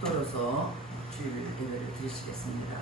붙들어서 주일 예배를 드리시겠습니다.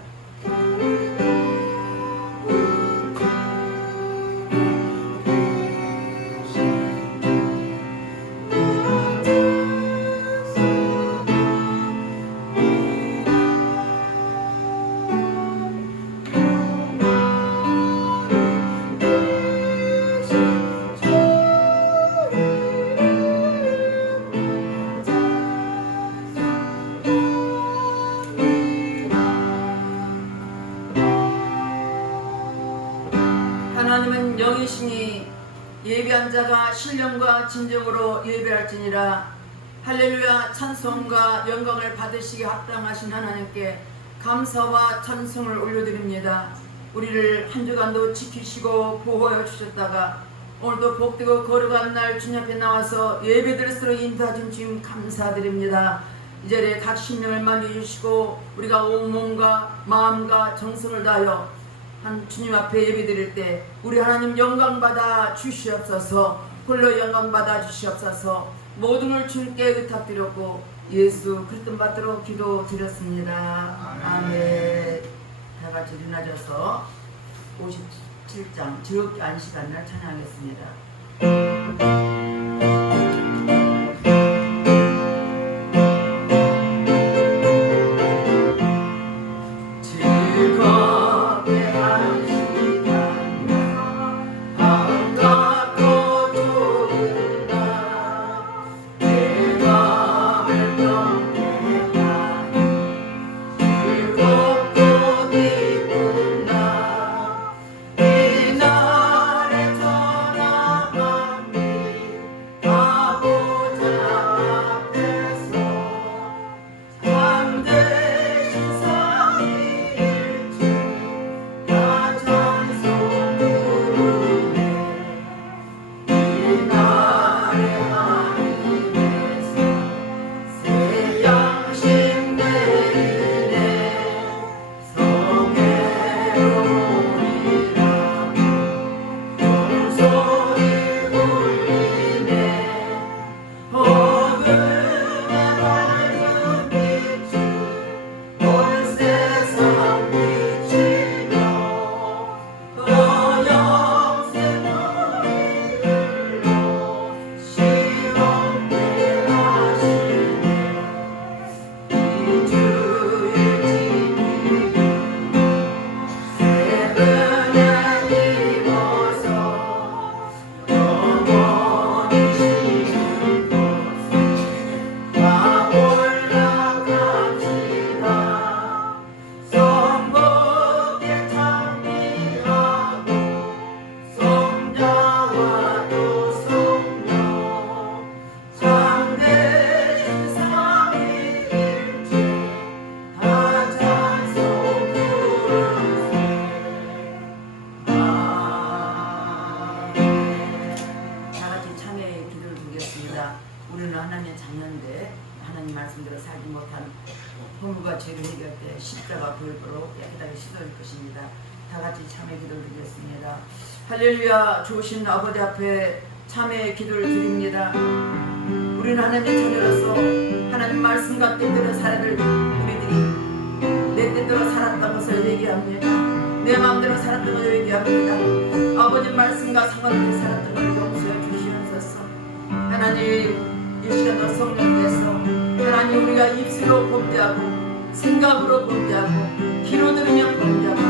하나님은 영이시니 예배한 자가 신령과 진정으로 예배할지니라. 할렐루야. 찬송과 영광을 받으시기 합당하신 하나님께 감사와 찬송을 올려드립니다. 우리를 한 주간도 지키시고 보호하여 주셨다가 오늘도 복되고 거룩한 날 주님 앞에 나와서 예배드릴수록 인도하신 주님 감사드립니다. 이 자리에 각 심령을 만져주시고 우리가 온 몸과 마음과 정성을 다하여 한 주님 앞에 예배드릴 때 우리 하나님 영광받아 주시옵소서. 홀로 영광받아 주시옵소서. 모든 걸 주님께 의탁드렸고 예수 그리스도 받도록 기도드렸습니다. 아멘. 다같이 일어나셔서 57장 즐겁게 안식한 날 찬양하겠습니다. 우리는 하나님의 자녀인데 하나님 말씀대로 살지 못한 허물과 죄를 해결할 때 십자가 보혈로 깨끗하게 씻어줄 것입니다. 다같이 참회 기도를 드리겠습니다. 할렐루야. 좋으신 아버지 앞에 참회의 기도를 드립니다. 우리는 하나님의 자녀로서 하나님 말씀과 뜻대로 살아야 될 우리들이 내 뜻대로 살았다는 것을 얘기합니다. 내 마음대로 살았던 것을 얘기합니다. 아버지 말씀과 상관없이 살았던 것을 용서해 주시옵소서. 하나님 이 시간도 성령께서 하나님 우리가 입술로 범죄하고 생각으로 범죄하고 귀로 들으며 범죄하고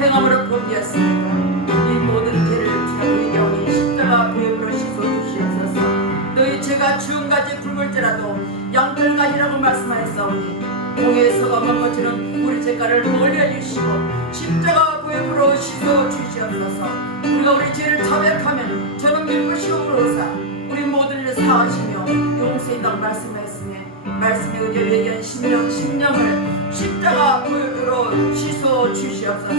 행함으로 범죄했습니다. 이 모든 죄를 주님께 얘기하오니 십자가 보혈로 씻어 주시옵소서. 너희 죄가 주음같이 굵을지라도 양털같이라고 말씀하였사오니 공에서가 먼 것처럼 우리 죄가를 멀리해 주시고 십자가 보혈로 씻어 주시옵소서. 우리가 우리 죄를 자백하면 저는 밀부시옵으로사 우리 모든 일을 사하시며 용서인당 말씀하였으니 말씀에 의지하여 얘기한 심령을 십자가 보혈로 씻어 주시옵소서.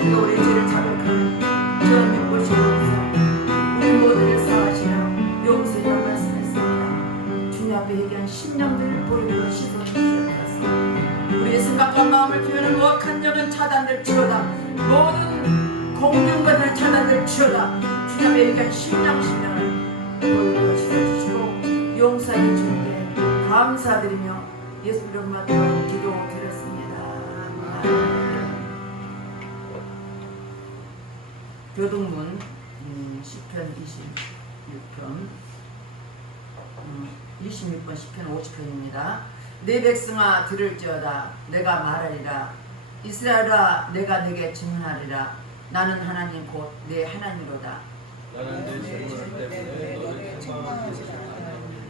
우리가 우리 죄를 자백하면 저는 밀부시옵으로사 우리 모든 일을 사하시며 용서인당 말씀하였습니다. 주님 앞에 얘기한 심령들을 보혈로 씻어 주시옵소서. 우리의 생각과 마음을 표현한 무악한 점은 차단될지어다. 모든 공중과들 차단될지어다. 주님 앞에 얘기한 심령을 보혈로 씻어주시고 용서해 주님께 감사드리며 예수 이름 받들어 기도 드렸습니다. 교동문 시편 26편 26번 시편 50편입니다. 내 백성아 들을지어다 내가 말하리라. 이스라엘아 내가 내게 증언하리라. 나는 하나님 곧 내 하나님이로다. 나는 내 증언 때문에 너를 책망하지 아니하노니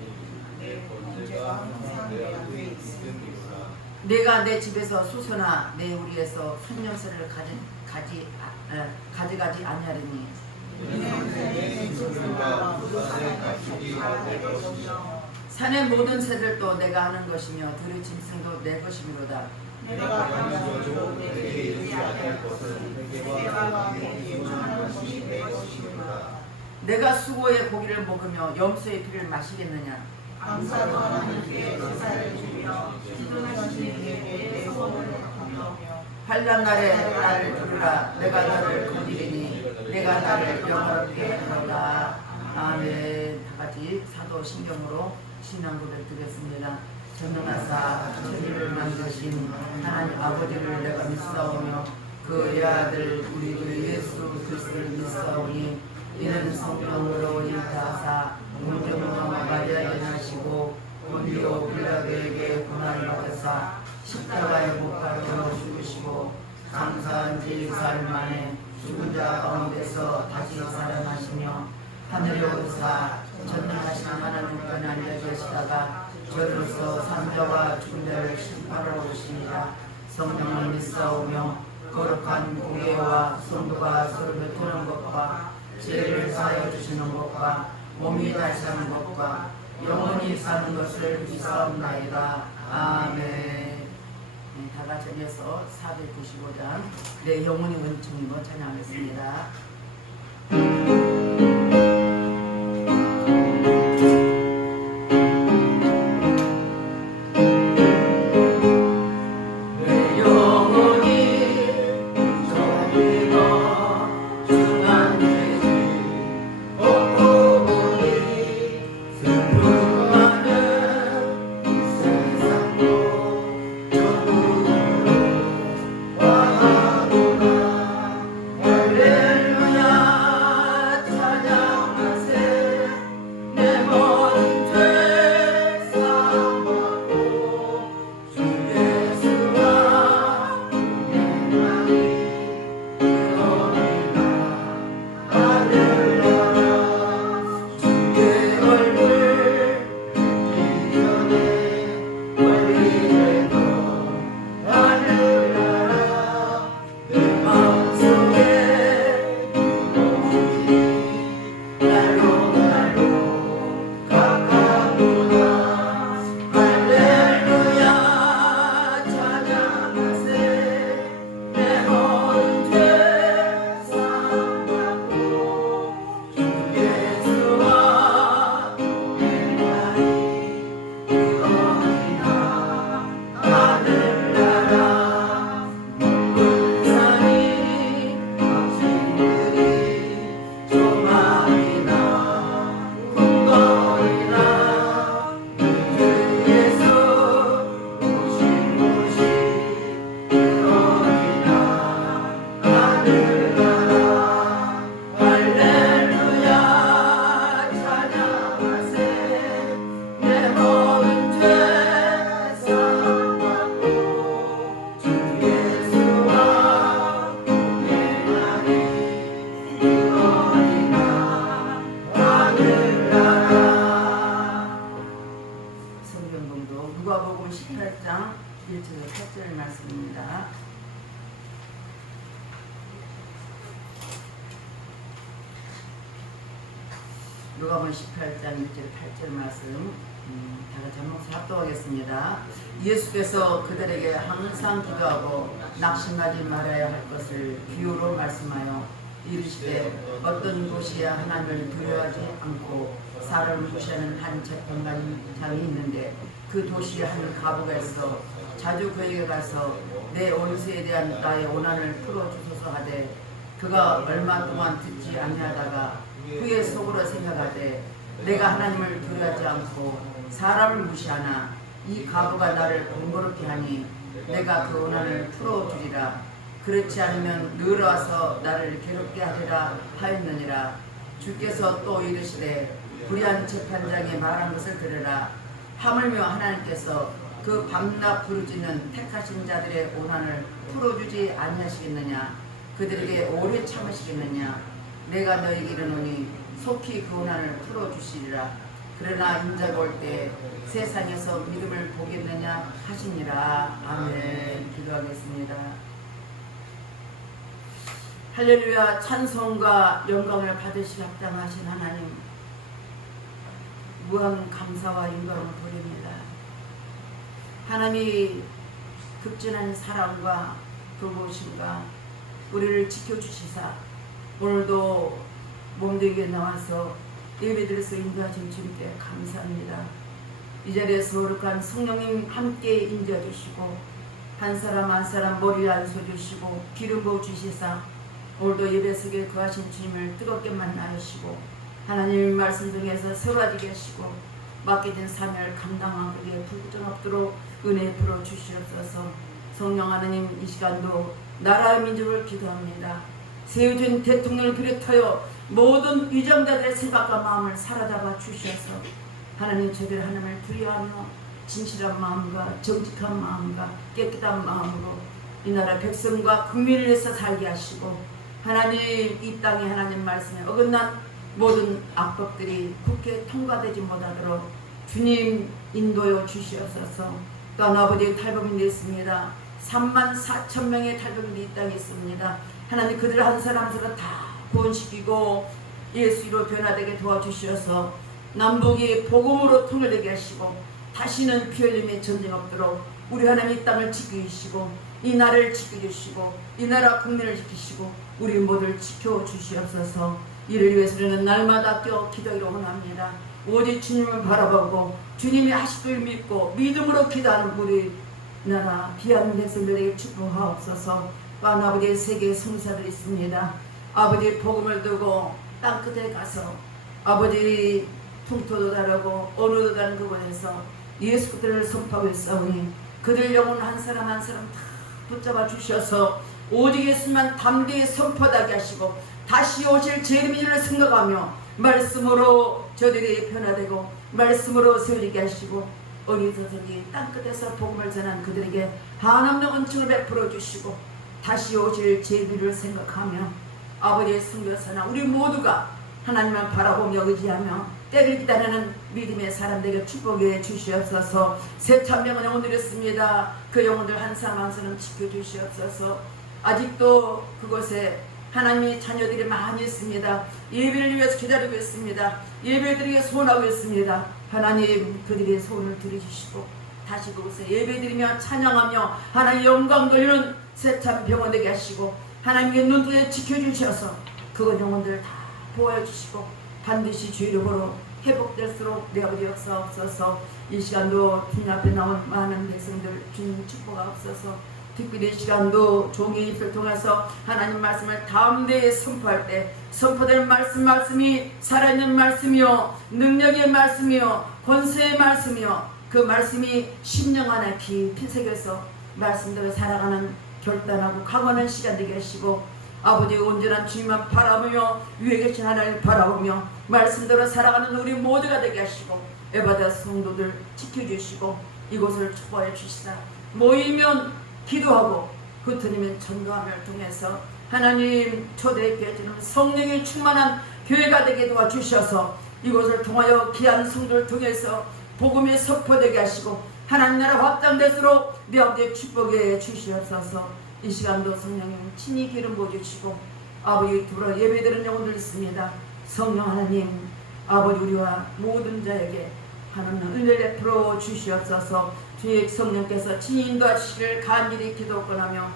내 번제가 항상 내 앞에 있음이로라. 내가 내 집에서 수소나 내 우리에서 순염소를 가져가지 아니하리니 산의 모든 새들도 내가 하는 것이며 들의 짐승도 내 것이미로다. 내가 가면서도 내게 이르지 아니할 것은 내게와 함께 이용하는 것이 내 것이로다. 내가 수고의 고기를 먹으며 염소의 피를 마시겠느냐. 감사로 하나님께 제사를 드리며 기도하신 이에게 내 소원을 하며 환난 날에 나를 부르라. 내가 너를 건지리니 내가 나를 영화롭게 하노라. 아멘. 다같이 사도신경으로 신앙 고백 드렸습니다. 전능하사 천지를 만드신 하나님 아버지를 내가 믿사오며 그의 아들 우리 주 예수 그리스도를 믿사오니 이는 성령으로 잉타하사 문정으로 마리아에 나시고 본디오 빌라도에게 고난을 받으사 십자가에 못 박혀 죽으시고 장사한 지 4일 만에 죽은 자 가운데서 다시 살아나시며 하늘에 오르사 전능하신 하나님 편에 앉아 계시다가 저로서 산자와 죽은 자를 심판하러 오시니라. 성령을 믿사오며 거룩한 공예와 성도가 서로 맺히는 것과 죄를 사하여 주시는 것과 몸이 다시 사는 것과 영원히 사는 것을 믿사옵나이다. 아멘. 네, 다같이 이어서 495장 내 영혼이 은총이고 찬양하겠습니다. 누가복음 18장 1절에서 8절 말씀입니다. 누가복음 18장 1절 8절 말씀 다같이 한 목소리 합독하겠습니다. 예수께서 그들에게 항상 기도하고 낙심하지 말아야 할 것을 비유로 말씀하여 이르시되 어떤 곳이야 하나님을 두려워하지 않고 사람을 무시하는 한 재판장이 있는데 그 도시에 한 가부가 있어 자주 그에게 가서 내 원수에 대한 나의 원한을 풀어주소서 하되 그가 얼마 동안 듣지 아니하다가 그의 속으로 생각하되 내가 하나님을 두려워하지 않고 사람을 무시하나 이 가부가 나를 번거롭게 하니 내가 그 원한을 풀어주리라. 그렇지 않으면 늘어와서 나를 괴롭게 하리라 하였느니라. 주께서 또 이르시되 불의한 재판장이 말한 것을 들으라. 하물며 하나님께서 그 밤낮 부르짖는 택하신 자들의 원한을 풀어주지 아니하시겠느냐. 그들에게 오래 참으시겠느냐. 내가 너희에게 이르노니 속히 그 원한을 풀어주시리라. 그러나 인자가 올 때 세상에서 믿음을 보겠느냐 하시니라. 아멘. 기도하겠습니다. 할렐루야. 찬송과 영광을 받으시기 합당하신 하나님, 무한 감사와 영광을 드립니다. 하나님이 극진한 사랑과 돌보심과 우리를 지켜주시사 오늘도 몸되게 나와서 예배드려서 인도하신 주님께 감사합니다. 이 자리에서 거룩한 성령님 함께 인도해 주시고 한 사람 한 사람 머리에 안서 주시고 기름 부어 주시사 오늘도 예배 속에 거하신 주님을 뜨겁게 만나시고 하나님의 말씀 중에서 세워지게 하시고 맡겨진 사명을 감당하기에 불구정 없도록 은혜 풀어 주시옵소서. 성령 하나님, 이 시간도 나라의 민족을 기도합니다. 세워진 대통령을 비롯하여 모든 위정자들의 생각과 마음을 사로잡아 주셔서 하나님, 저들 하나님을 두려워하며 진실한 마음과 정직한 마음과 깨끗한 마음으로 이 나라 백성과 국민을 위해서 살게 하시고 하나님, 이 땅에 하나님 말씀에 어긋난 모든 악법들이 국회에 통과되지 못하도록 주님 인도여 주시옵소서. 또한 아버지의 탈북민이 있습니다. 34,000명의 탈북민이 이 땅에 있습니다. 하나님, 그들 한 사람 한 사람 다 구원시키고 예수로 변화되게 도와주셔서 남북이 복음으로 통일되게 하시고 다시는 피 흘림의 전쟁 없도록 우리 하나님 이 땅을 지키시고 이 나라를 지켜주시고 이 나라 국민을 지키시고 우리 모두를 지켜주시옵소서. 이를 위해서 우리는 날마다 껴 기도하기를 원합니다. 오직 주님을 바라보고 주님이 하실 걸 믿고 믿음으로 기도하는 우리 나라 귀한 백성들에게 축복하옵소서. 또한 아버지의 세계의 성사들이 있습니다. 아버지 복음을 두고 땅끝에 가서 아버지 풍토도 다르고 언어도 다른 그곳에서 예수 그들을 선포하고 있사오니 그들 영혼 한 사람 한 사람 다 붙잡아 주셔서 오직 예수만 담대히 선포하게 하시고 다시 오실 재림이를 생각하며 말씀으로 저들이 변화되고 말씀으로 세우게 하시고 어리석이 땅끝에서 복음을 전한 그들에게 한없는 은총을 베풀어 주시고 다시 오실 재림이를 생각하며 아버지의 성교사나 우리 모두가 하나님을 바라보며 의지하며 때를 기다리는 믿음의 사람들에게 축복해 주시옵소서. 새 참명은 영혼들이 있습니다. 그 영혼들 한 사람 한 사람 지켜주시옵소서. 아직도 그곳에 하나님의 자녀들이 많이 있습니다. 예배를 위해서 기다리고 있습니다. 예배드리게 소원하고 있습니다. 하나님, 그들의 소원을 들어주시고 다시 그곳에 예배드리며 찬양하며 하나님 영광 돌리는 새참 병원 되게 하시고 하나님의 눈뜨에 지켜주셔서 그곳 영혼들 다 보호해주시고 반드시 주의 이름으로 회복될수록 내 아버지 역사옵소서. 이 시간도 주님 앞에 나온 많은 백성들 주님 축복하옵소서. 특별히 이 시간도 종의 입을 통해서 하나님 말씀을 담대히 선포할 때 선포될 말씀이 살아있는 말씀이요 능력의 말씀이요 권세의 말씀이요 그 말씀이 심령 안에 깊이 새겨서 말씀대로 살아가는 결단하고 강하는 시간 되게 하시고 아버지의 온전한 주님만 바라보며 위에 계신 하나님을 바라보며 말씀대로 살아가는 우리 모두가 되게 하시고 에바다 성도들 지켜주시고 이곳을 축복해 주시다. 모이면 기도하고 흩어지면 전도함을 통해서 하나님 초대했게 해주는 성령이 충만한 교회가 되게 도와주셔서 이곳을 통하여 귀한 성도를 통해서 복음이 선포되게 하시고 하나님 나라 확장될수록 내 아버지의 축복해 주시옵소서. 이 시간도 성령님 친히 기름 부어주시고 아버지 들어 예배드리는 영혼들 있습니다. 성령 하나님 아버지 우리와 모든 자에게 하나님 은혜를 베풀어 주시옵소서. 주의 성령께서 친히 인도하시기를 간절히 기도권하며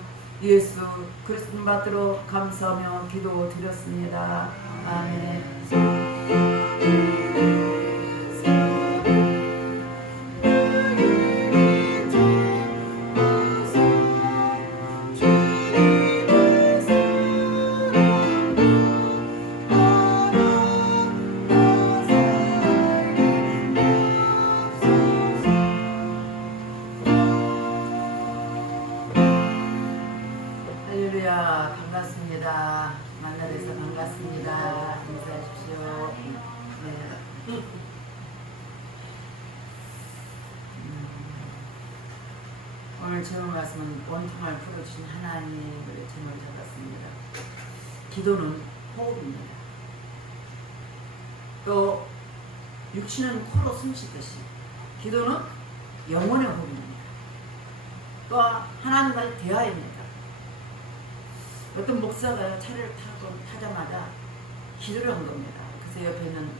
예수 그리스도 받들어 감사하며 기도 드렸습니다. 아멘. 오늘 제목 말씀은 원통을 풀어주신 하나님을 제목을 잡았습니다. 기도는 호흡입니다. 또 육신은 코로 숨쉬듯이 기도는 영혼의 호흡입니다. 또 하나님과의 대화입니다. 어떤 목사가 차를 타자마자 기도를 한 겁니다. 그래서 옆에 있는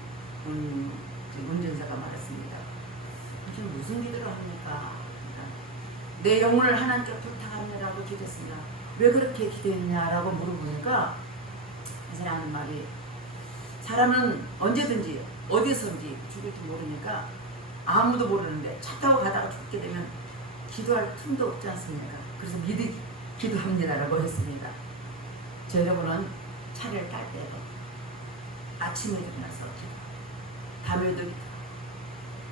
운전자가 말했습니다. 지금 무슨 기도를 합니까? 내 영혼을 하나님께 부탁합니다라고 기도했습니다. 왜 그렇게 기도했냐라고 물어보니까 이 사람 하는 말이, 사람은 언제든지 어디서든지 죽을지 모르니까 아무도 모르는데 차 타고 가다가 죽게 되면 기도할 틈도 없지 않습니까? 그래서 미리 기도합니다라고 했습니다. 저 여러분은 차를 딸 때도 아침에 일어나서 기도, 밤에도 기도,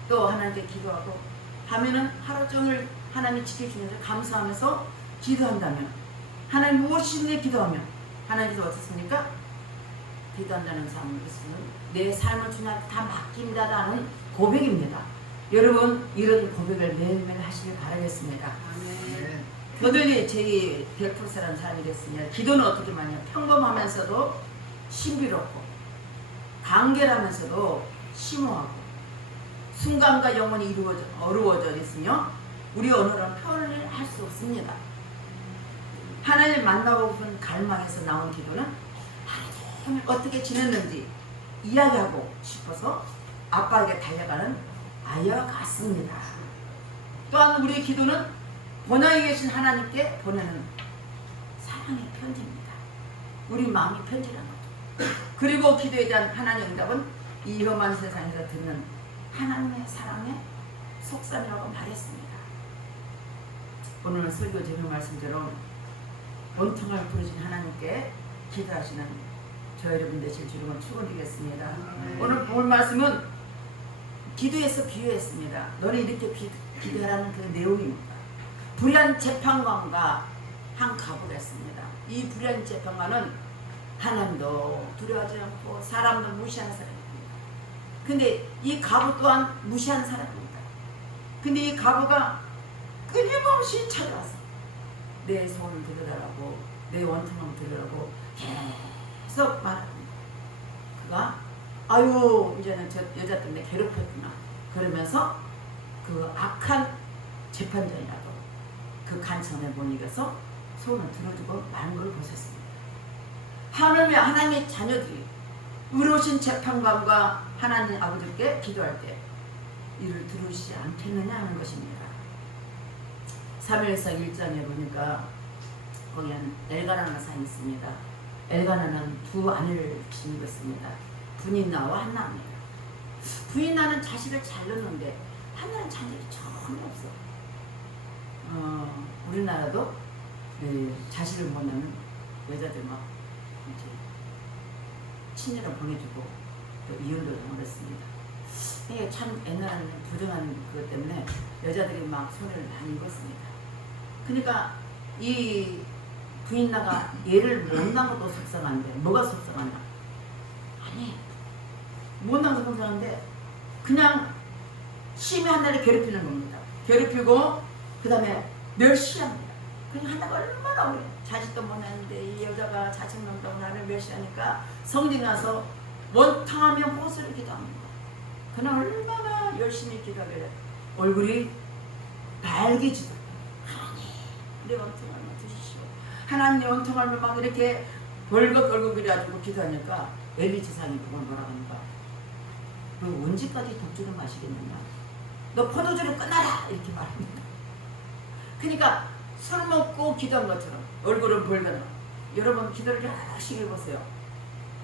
또 하나님께 기도하고, 밤에는 하루 종일 하나님이 지켜주는 줄 감사하면서 기도한다면, 하나님 무엇이든지 기도하면 하나님께서 어떻습니까? 기도한다는 삶을, 내 삶을 주님한테 다 맡깁니다라는 고백입니다. 여러분 이런 고백을 매일매일 하시길 바라겠습니다. 아멘. 저들이 제 100%라는 사람이 됐으니, 기도는 어떻게 말이냐, 평범하면서도 신비롭고 간결하면서도 심오하고 순간과 영혼이 어루어져 있으며 우리 언어로는 표현을 할 수 없습니다. 하나님을 만나고픈 갈망에서 나온 기도는 하루 종일 어떻게 지냈는지 이야기하고 싶어서 아빠에게 달려가는 아이와 같습니다. 또한 우리의 기도는 본향에 계신 하나님께 보내는 사랑의 편지입니다. 우리 마음이 편지라는 거죠. 그리고 기도에 대한 하나님의 응답은 이 험한 세상에서 듣는 하나님의 사랑의 속담이라고 말했습니다. 오늘 설교 제목 말씀대로 원통을 부르신 하나님께 기도하시는 저 여러분 되실 주님을 축원드리겠습니다. 오늘 본 말씀은 기도에서 비유했습니다. 너는 이렇게 기도하라는 그 내용입니다. 불의한 재판관과 한 가부가 있습니다. 이 불의한 재판관은 하나님도 두려워하지 않고 사람도 무시하는 사람입니다. 근데 이 가부 또한 무시하는 사람입니다. 근데 이 가부가 끊임없이 찾아와서 내 소원을 들으라고, 내 원통을 들으라고 계속 말합니다. 그가 아유 이제는 저 여자 때문에 괴롭혔구나 그러면서 그 악한 재판장이라도 그 간청에 못 이겨서 소원을 들어주고 마는 걸 보셨습니다. 하나님의 자녀들이 의로우신 재판관과 하나님 아버지께 기도할 때 이를 들으시지 않겠느냐 하는 것입니다. 사무엘상 1장에 보니까 거기 한 엘가나라는 사람이 있습니다. 엘가나는 두 아내를 지니었습니다. 분인나와 한나입니다. 분인나는 자식을 잘 낳는데 한나는 자식이 전혀 없어. 우리나라도 자식을 못 낳는 여자들 막 이제 친녀를 보내주고 또 이혼도 하고 그랬습니다. 이게 참 옛날에는 부정한 것 때문에 여자들이 막 손해를 많이 입었습니다. 그러니까 이 부인나가 얘를 못 낳은 것도 속상한데 뭐가 속상하냐? 아니 못 낳은 것도 속상한데 그냥 심히 한나를 괴롭히는 겁니다. 괴롭히고 그 다음에 멸시합니다. 그냥 한나가 얼마나 오래 자식도 못 낳는데 이 여자가 자식 낳는다고 나를 멸시하니까 성질 나서 원탕하며 호소를 기도합니다. 그는 얼마나 열심히 기도하길래 얼굴이 빨개지더라고요. 하나님 내 원통을 주시오. 하나님 내 원통을 막 이렇게 벌겋벌겋 그래가지고 기도하니까 엘리 지상이 그걸 뭐라고 하는가, 너 언제까지 독주를 마시겠느냐, 너 포도주를 끊어라 이렇게 말합니다. 그러니까 술 먹고 기도한 것처럼 얼굴은 벌거나, 여러분 기도를 열심히 해보세요.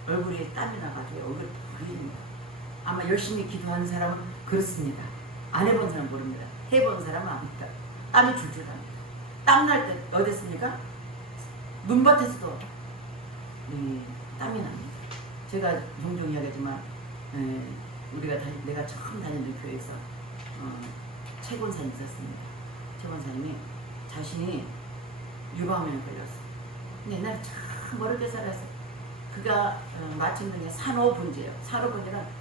얼굴에 땀이 나가지고 얼굴이 보입니다. 아마 열심히 기도하는 사람은 그렇습니다. 안 해본 사람은 모릅니다. 해본 사람은 압니다. 땀이 줄줄 납니다. 땀날 때 어땠습니까? 눈밭에서도 땀이 납니다. 제가 종종 이야기하지만 내가 처음 다니는 교회에서 최권사님이 있었습니다. 최권사님이 자신이 유방암에 걸렸어. 근데 옛날에 참 어렵게 살았어. 그가 마침내 산후분지예요. 산후분지는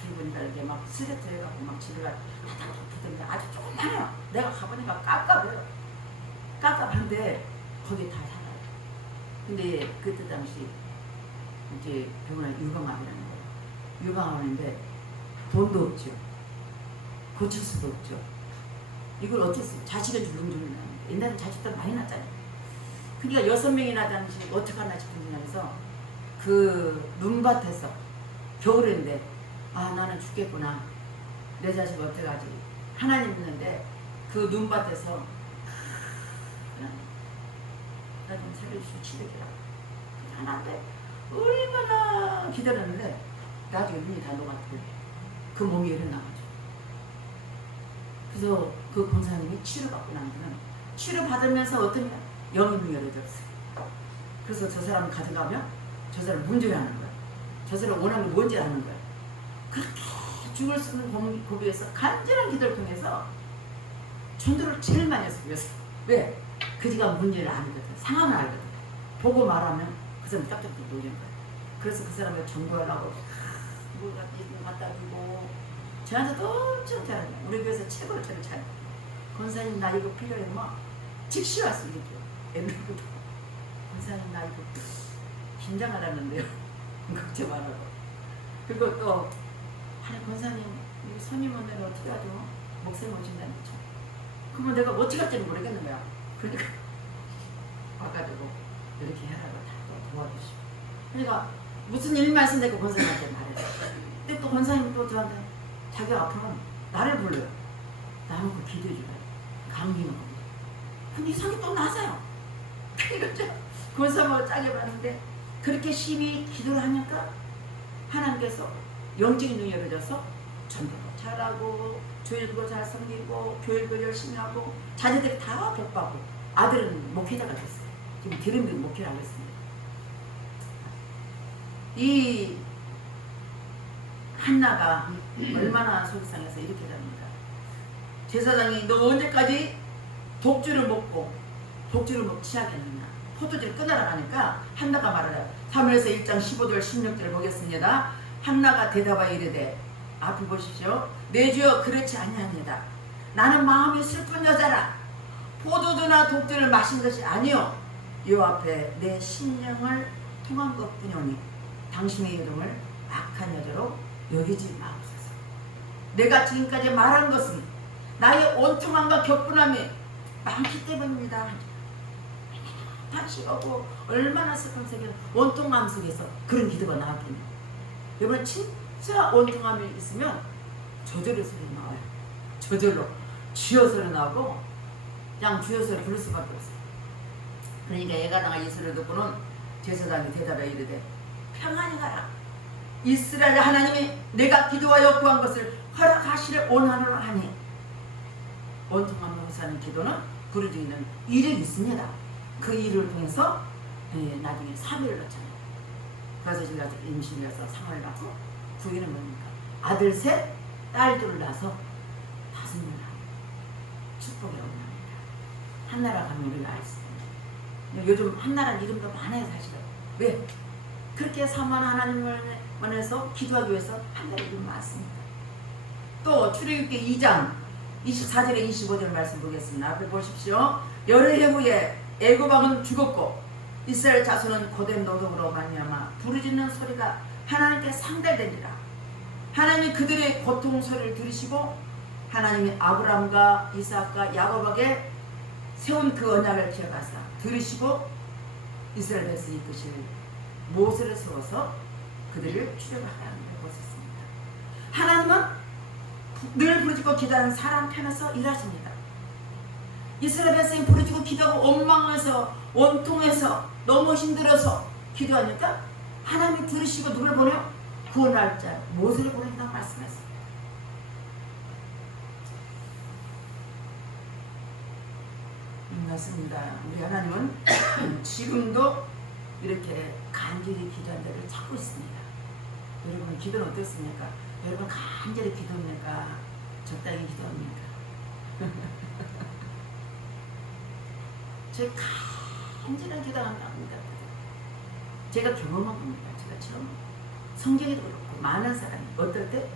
피부니까 이렇게 막 스레트 해갖고 막 집에 가 다다닥 붙는데 아주 조그만해요. 내가 가보니까 깎아버려. 깝깝한데 거기 다 살아요. 근데 그때 당시 이제 병원에 유방암이라는 거예요. 유방암인데 돈도 없죠. 고칠 수도 없죠. 이걸 어쨌어요. 자식을 줄름줄름 나는데 옛날에 자식들 많이 낳잖아요. 그러니까 6명이나 당시 어떡하나 싶은 생각에서 그 눈밭에서 겨울인데 아 나는 죽겠구나. 내 자식 어떡하지. 하나님 있는데 그 눈밭에서 나 좀 살려주시고 치료해라. 하나인데 얼마나 기다렸는데 나중에 눈이 다 녹았고 그 몸이 일어나가지고 그래서 그 권사님이 치료받고 난 뒤는 치료받으면서 어떤 영이 열어졌어요. 그래서 저 사람 가져가면 저 사람 문제를 하는 거야. 저 사람 원하는 게 뭔지 아는 거야. 그렇게 죽을 수 있는 고비에서 간절한 기도를 통해서 전도를 제일 많이 했어요. 왜? 그지가 문제를 알거든. 상황을 알거든. 보고 말하면 그 사람 깜짝 놀리는 거야. 그래서 그 사람을 전도하려고 뭘 갖다 주고 저한테도 엄청 잘하네. 우리 교회에서 최고로 저를 잘해. 권사님 나 이거 필요해. 막 즉시 왔어. 이렇게 애들부터 권사님 나 이거 긴장하라는데요. 걱정 안 하고. 그리고 또 아니 권사님 이 손님 오늘 어떻게 하죠? 목사님 오신다는 거죠. 그러면 내가 어떻게 할지는 모르겠는 거야. 그러니까 와가지고 이렇게 하라고 다 도와주시고. 그러니까 무슨 일만 있으면 내가 권사님한테 말했어. 근데 또 권사님이 또 저한테 자기 앞으로는 나를 불러요. 나는 그 기도해 주라. 감기는 겁니다. 근데 이상이 또 나서요. 그러니까 권사님하고 짜게 봤는데 그렇게 심히 기도를 하니까 하나님께서 영적인 눈이 열어져서 전도도 잘하고 교회도 잘 섬기고 교회도 열심히 하고 자녀들이 다 복받고 아들은 목회자가 됐어요. 지금 기름도 목회를 하고 있습니다. 이 한나가 얼마나 속상해서 이렇게 됩니다. 제사장이 너 언제까지 독주를 먹고 독주를 취하겠느냐 포도주를 끊어라 하니까 한나가 말하라. 사무엘서 1장 15절 16절을 보겠습니다. 한나가 대답하여 이르되 앞을 보십시오. 내 주여 그렇지 아니합니다. 나는 마음이 슬픈 여자라. 포도주나 독주를 마신 것이 아니요 요 앞에 내 심령을 통한 것뿐이오니 당신의 이름을 악한 여자로 여기지 마옵소서. 내가 지금까지 말한 것은 나의 온통함과 격분함이 많기 때문입니다. 당시하고 얼마나 슬픈 세계는 온통함 속에서 그런 기도가 나왔겠네요. 여러분 진짜 온통함이 있으면 저절로 소리 나와요. 저절로 주여 소리 나오고 그냥 주여 소리 부를 수밖에 없어요. 그러니까 예가당아 이 소리를 듣고는 제사장이 대답해 이르되 평안히 가라. 이스라엘 하나님이 내가 기도하여 구한 것을 허락하시를 원하노라 하니 온통함 용사하는 기도는 부르짖는 일이 있습니다. 그 일을 통해서 나중에 사미를 넣잖아요. 그래서 제가 임신해서 상을 낳고 부인은 뭡니까? 아들 셋, 딸 둘을 낳아서 5명을 하고 축복의 엄마입니다. 한나라 가면 우리가 알 수 있습니다. 요즘 한나라는 이름도 많아요 사실은. 왜? 그렇게 사모하는 하나님을 원해서 기도하기 위해서 한나라 이름 많습니다. 또 출애굽기 2장 24절에 25절 말씀 보겠습니다. 앞에 보십시오. 열흘 후에 애굽 왕은 죽었고 이스라엘 자손은 고된 노동으로 말미암아 부르짖는 소리가 하나님께 상달되니라. 하나님이 그들의 고통 소리를 들으시고 하나님이 아브라함과 이삭과 야곱에게 세운 그 언약을 기억하사 들으시고 이스라엘 백성이 이끄실 모세를 세워서 그들을 출애굽하라는 걸 보셨습니다. 하나님은 늘 부르짖고 기도하는 사람 편에서 일하십니다. 이스라엘 백성이 부르짖고 기도하고 원망해서 원통해서 너무 힘들어서 기도하니까 하나님이 들으시고 누구를 보내요? 구원할 자 모세를 보낸다고 말씀했어요. 맞습니다. 우리 하나님은 지금도 이렇게 간절히 기도한 자를 찾고 있습니다. 여러분 기도는 어떻습니까? 여러분 간절히 기도합니까? 적당히 기도합니까? 제가 간절한 기도합니다. 제가 경험한 겁니다. 제가 처음 성경에도 그렇고 많은 사람이 어떨 때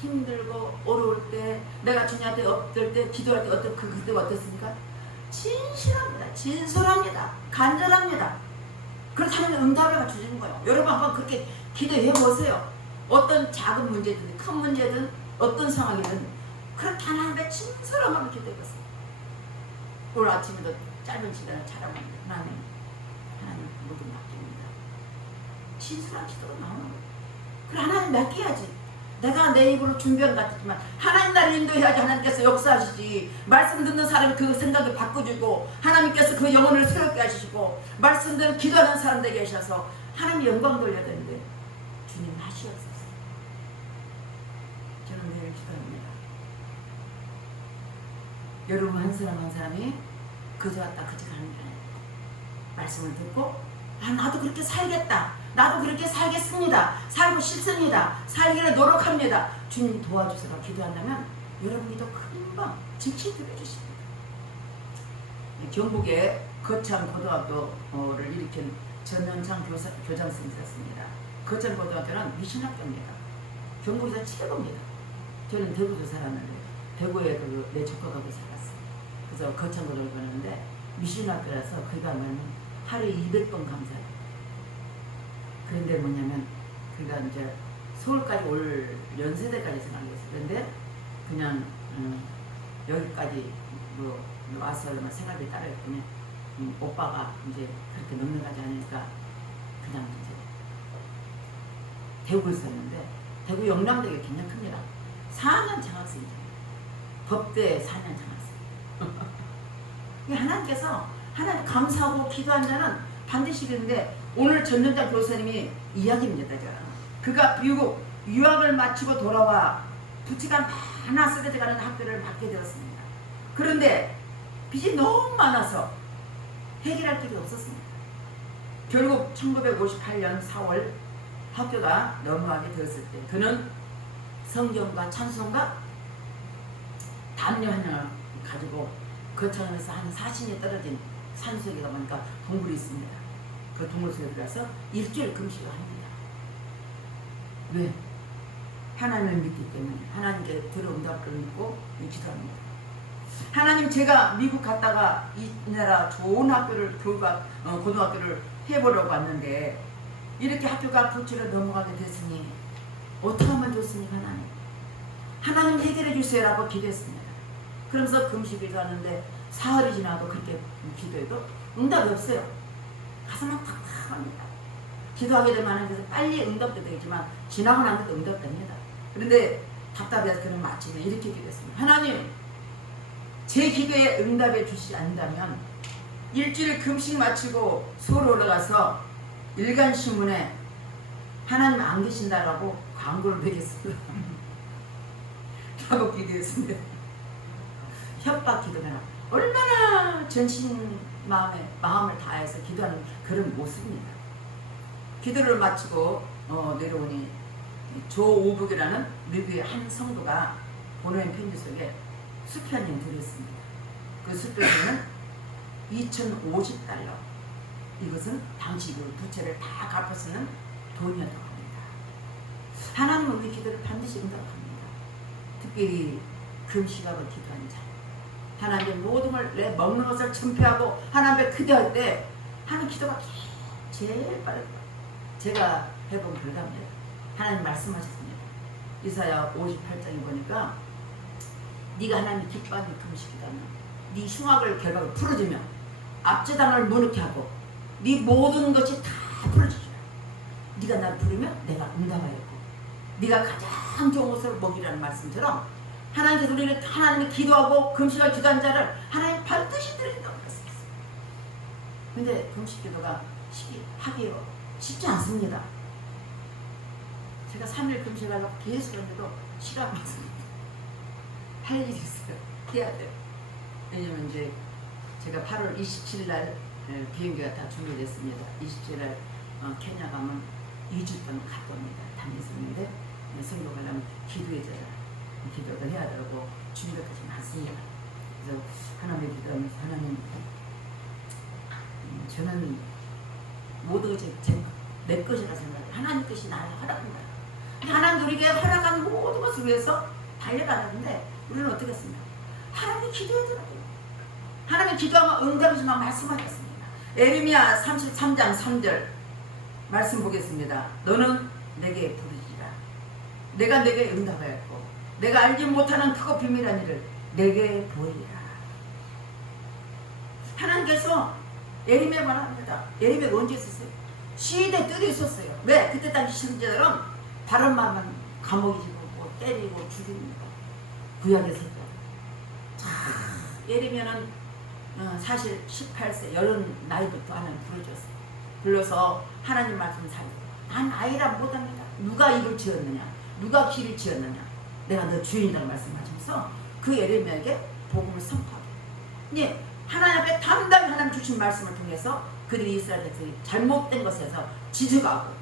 힘들고 어려울 때 내가 주님 앞에 엎들 때 기도할 때 그때가 어떻습니까? 진실합니다. 진솔합니다. 간절합니다. 그렇다면 응답을 주시는 거예요. 여러분 한번 그렇게 기도해 보세요. 어떤 작은 문제든 큰 문제든 어떤 상황이든 그렇게 하나님의 진솔함으로 기도해 보세요. 오늘 아침에도 짧은 시간을 찾아보는데 하나님 모든 맡깁니다. 진솔한 기도로 나오는 거예요. 그래 하나님 맡겨야지. 내가 내 입으로 준비한 것 같지만 하나님 나를 인도해야지 하나님께서 역사하시지. 말씀 듣는 사람이 그 생각을 바꿔주고 하나님께서 그 영혼을 새롭게 하시고 말씀 듣는 기도하는 사람 되게 하셔서 하나님 영광 돌려야 되는데 주님 하시옵소서. 저는 매일 기도합니다. 여러분 한 사람 한 사람이 그저 왔다 그저 가는 게 아니에요. 말씀을 듣고 나도 그렇게 살겠다. 나도 그렇게 살겠습니다. 살고 싶습니다. 살기를 노력합니다. 주님 도와주세요. 기도한다면 여러분이 더 금방 즉시 들어주십니다. 경북의 거창고등학교를 일으킨 전현창 교장 선생님이었습니다. 거창고등학교는 미신학교입니다. 경북에서 최고입니다. 저는 대구도 살았는데 대구에 내 조카가 살았어요. 그래서 거창고등학교 가는데 미신학교라서 거기 가면 하루에 200번 감사해요. 그런데 뭐냐면 그가 이제 서울까지 올 연세대까지 생각했어요. 그런데 그냥 여기까지 뭐 와서 얼마 생활비 따라했더니 오빠가 이제 그렇게 넘어가지 않으니까 그냥 이제 대구에 있었는데 대구 영남대가 굉장히 큽니다. 4년 장학생이죠. 법대 4년 장학생. 하나님께서 하나님 감사하고 기도한 자는 반드시 이르는데 오늘 전현장 교수님이 이야기입니다. 그가 미국 유학을 마치고 돌아와 부채가 많아 쓰러져가는 학교를 맡게 되었습니다. 그런데 빚이 너무 많아서 해결할 길이 없었습니다. 결국 1958년 4월 학교가 넘어가게 되었을 때 그는 성경과 찬송가 담요 하나 가지고 거창에서 한 40년 떨어진 산속에 가보니까 동굴이 있습니다. 그 동굴 속에 들어가서 일주일 금식을 합니다. 왜? 하나님을 믿기 때문에 하나님께 들어온 답을 믿고 기도합니다. 하나님 제가 미국 갔다가 이 나라 좋은 학교를 고등학교를 해보려고 왔는데 이렇게 학교가 부채로 넘어가게 됐으니 어떻게 하면 좋습니까? 하나님 해결해 주세요라고 기도했습니다. 그러면서 금식을 하는데 사흘이 지나도 그렇게 기도해도 응답이 없어요. 가슴은 탁탁합니다. 기도하게 되면 하나님께서 빨리 응답도 되겠지만 지나고 난 것도 응답됩니다. 그런데 답답해서 그는 마침에 이렇게 기도했습니다. 하나님 제 기도에 응답해 주시지 않는다면 일주일 금식 마치고 서울 올라가서 일간신문에 하나님 안 계신다라고 광고를 내겠습니다. 라고 기도했습니다. 협박 기도가 얼마나 전신 마음을 다해서 기도하는 그런 모습입니다. 기도를 마치고 내려오니 조 오북이라는 미국의 한 성도가 보내는 편지 속에 수표안이 들어있습니다. 그 수표안은 $2,050. 이것은 당시 그 부채를 다 갚아 쓰는 돈이었다고 합니다. 하나님은 우리 기도를 반드시 응답합니다. 특별히 금식하고 기도하는 자. 하나님의 모든 걸 내 먹는 것을 전폐하고 하나님의 기도할 때 하는 기도가 제일 빠릅니다. 제가 해본 결과입니다. 하나님 말씀하셨습니다. 이사야 58장에 보니까 네가 하나님 기뻐하는 금식이라면 네 흉악을 결박을 풀어주며 압제당을 무너게 하고 네 모든 것이 다 풀어주리라. 네가 나를 부르면 내가 응답하였고 네가 가장 좋은 것을 먹이라는 말씀처럼 하나님께서 우리는 하나님이 기도하고 금식을 기도한 자를 하나님 반드시 들으신다고 그랬습니다. 근데 금식 기도가 하기요 쉽지 않습니다. 제가 3일 금식하려고 계속 했는데도 시간 많습니다. 할 일이 있어요. 해야 돼요. 왜냐면 이제 제가 8월 27일 날 비행기가 다 준비됐습니다. 27일 날 케냐 가면 2주 동안 갔다 옵니다. 다녔었는데 선교 가려면 기도해줘야 기도를 해야 되고 준비까지 많습니다. 그래서 하나님의 기도하면서 하나님 저는 모든 것이 내 것이라 생각해요. 하나님 뜻이 나를 허락합니다. 하나님 우리에게 허락한 모든 것을 위해서 달려가는데 우리는 어떻게 했습니까? 하나님 기도해주라고요. 하나님 기도하면 응답이지만 말씀하셨습니다. 에레미야 33장 3절 말씀 보겠습니다. 너는 내게 부르지라. 내가 내게 응답하였고 내가 알지 못하는 크고 비밀한 일을 내게 보이라. 하나님께서 에레미야 말합니다. 에레미야가 언제 있었어요? 시대 뜰에 있었어요. 왜? 그때 당시 신자들은 다른 말만 감옥에 집어고 때리고 죽입니다. 구약의 세대. 예리면은 사실 18세 여른 나이부터 하나님 부르셨어요. 불러서 하나님 말씀 살고 난 아이라 못합니다. 누가 입을 지었느냐, 누가 길을 지었느냐, 내가 너 주인이라고 말씀하시면서 그 예레미야에게 복음을 선포하게. 예, 하나님 앞에 담당히 하나님 주신 말씀을 통해서 그들이 이스라엘 백성이 잘못된 것에서 지적하고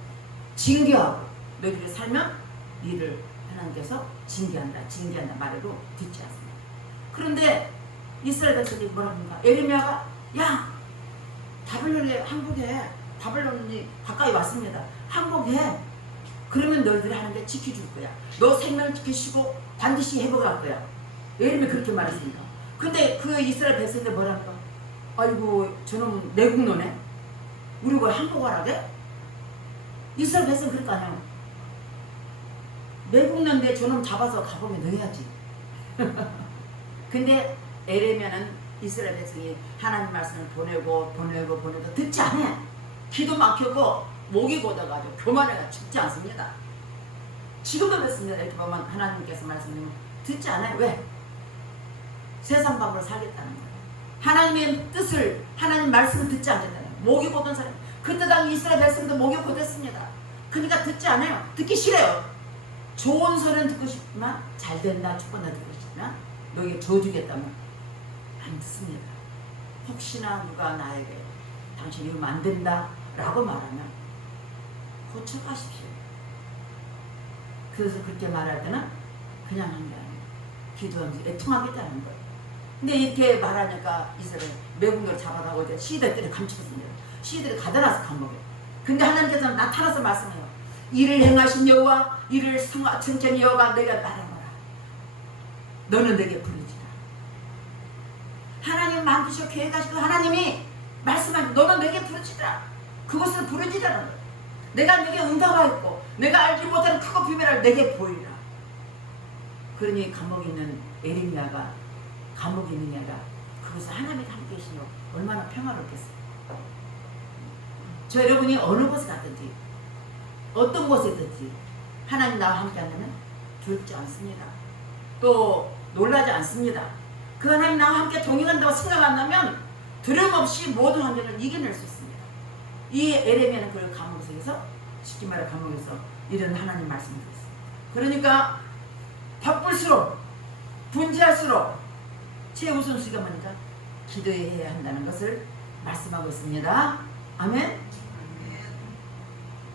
징계하고 너희들이 살면 이를 하나님께서 징계한다 말해도 듣지 않습니다. 그런데 이스라엘 백성이 뭐라 합니까? 에레미야가 야 바벨론에 항복해. 바벨론이 가까이 왔습니다. 항복해. 그러면 너희들이 하는 게 지켜줄 거야. 너 생명을 지키시고 반드시 회복할 거야. 에레미야 그렇게 말했습니다. 근데 그 이스라엘 백성들 뭐라 합니까? 아이고 저놈 내국노네. 우리가 항복하라게? 이스라엘 백성 그럴 거 아니야. 내국노인데 저놈 잡아서 가보면 넣어야지. 근데 에레미야는 이스라엘 백성이 하나님 말씀을 보내고 듣지 않아. 기도 막히고 목이 곧아가지고 교만해가 죽지 않습니다. 지금도 그렇습니다. 이렇게 보면 하나님께서 말씀드리면 듣지 않아요. 왜? 세상 방법으로 살겠다는 거예요. 하나님의 뜻을 하나님 말씀을 듣지 않겠다는 거예요. 목이 곧은 사람. 그때 당시 이스라엘 백성도 목이 곧았습니다. 그러니까 듣지 않아요. 듣기 싫어요. 좋은 소리는 듣고 싶지만 잘 된다 축복한다 듣고 싶지만 너에게 줘주겠다면 안 듣습니다. 혹시나 누가 나에게 당신이 이러면 안 된다 라고 말하면 고쳐가십시오. 그래서 그렇게 말할 때는 그냥 한 게 아니에요. 기도하면서 애통하겠다는 거예요. 근데 이렇게 말하니까 이스라엘 매국노를 잡아가고 이제 시대들이 감추었습니다. 시대들이 가다놔서 감옥에. 근데 하나님께서 나타나서 말씀해요. 이를 행하신 여호와 이를 성천히 여호와 내가 말하노라. 너는 내게 부르지라. 하나님 만드시고 계획하시고 하나님이 말씀하시고 너는 내게 부르지라. 그것을 부르지라는 거예요. 내가 내게 응답하였고 내가 알지 못하는 크고 비밀을 내게 보이라. 그러니 감옥에 있는 에레미야가 감옥에 있는 게 아니라 그것을 하나님이 함께 계시며 얼마나 평화롭겠어요. 저 여러분이 어느 곳에 갔든지 어떤 곳에 있든지 하나님 나와 함께 한다면 두렵지 않습니다. 또 놀라지 않습니다. 그 하나님 나와 함께 동행한다고 생각한다면 두려움 없이 모든 환경을 이겨낼 수 있습니다. 이 에레미야는 그 감옥 속에서 쉽게 말해 감옥에서 이런 하나님 말씀을 드렸습니다. 그러니까 바쁠수록 분주할수록 최우선순위가 뭐니까 기도해야 한다는 것을 말씀하고 있습니다. 아멘.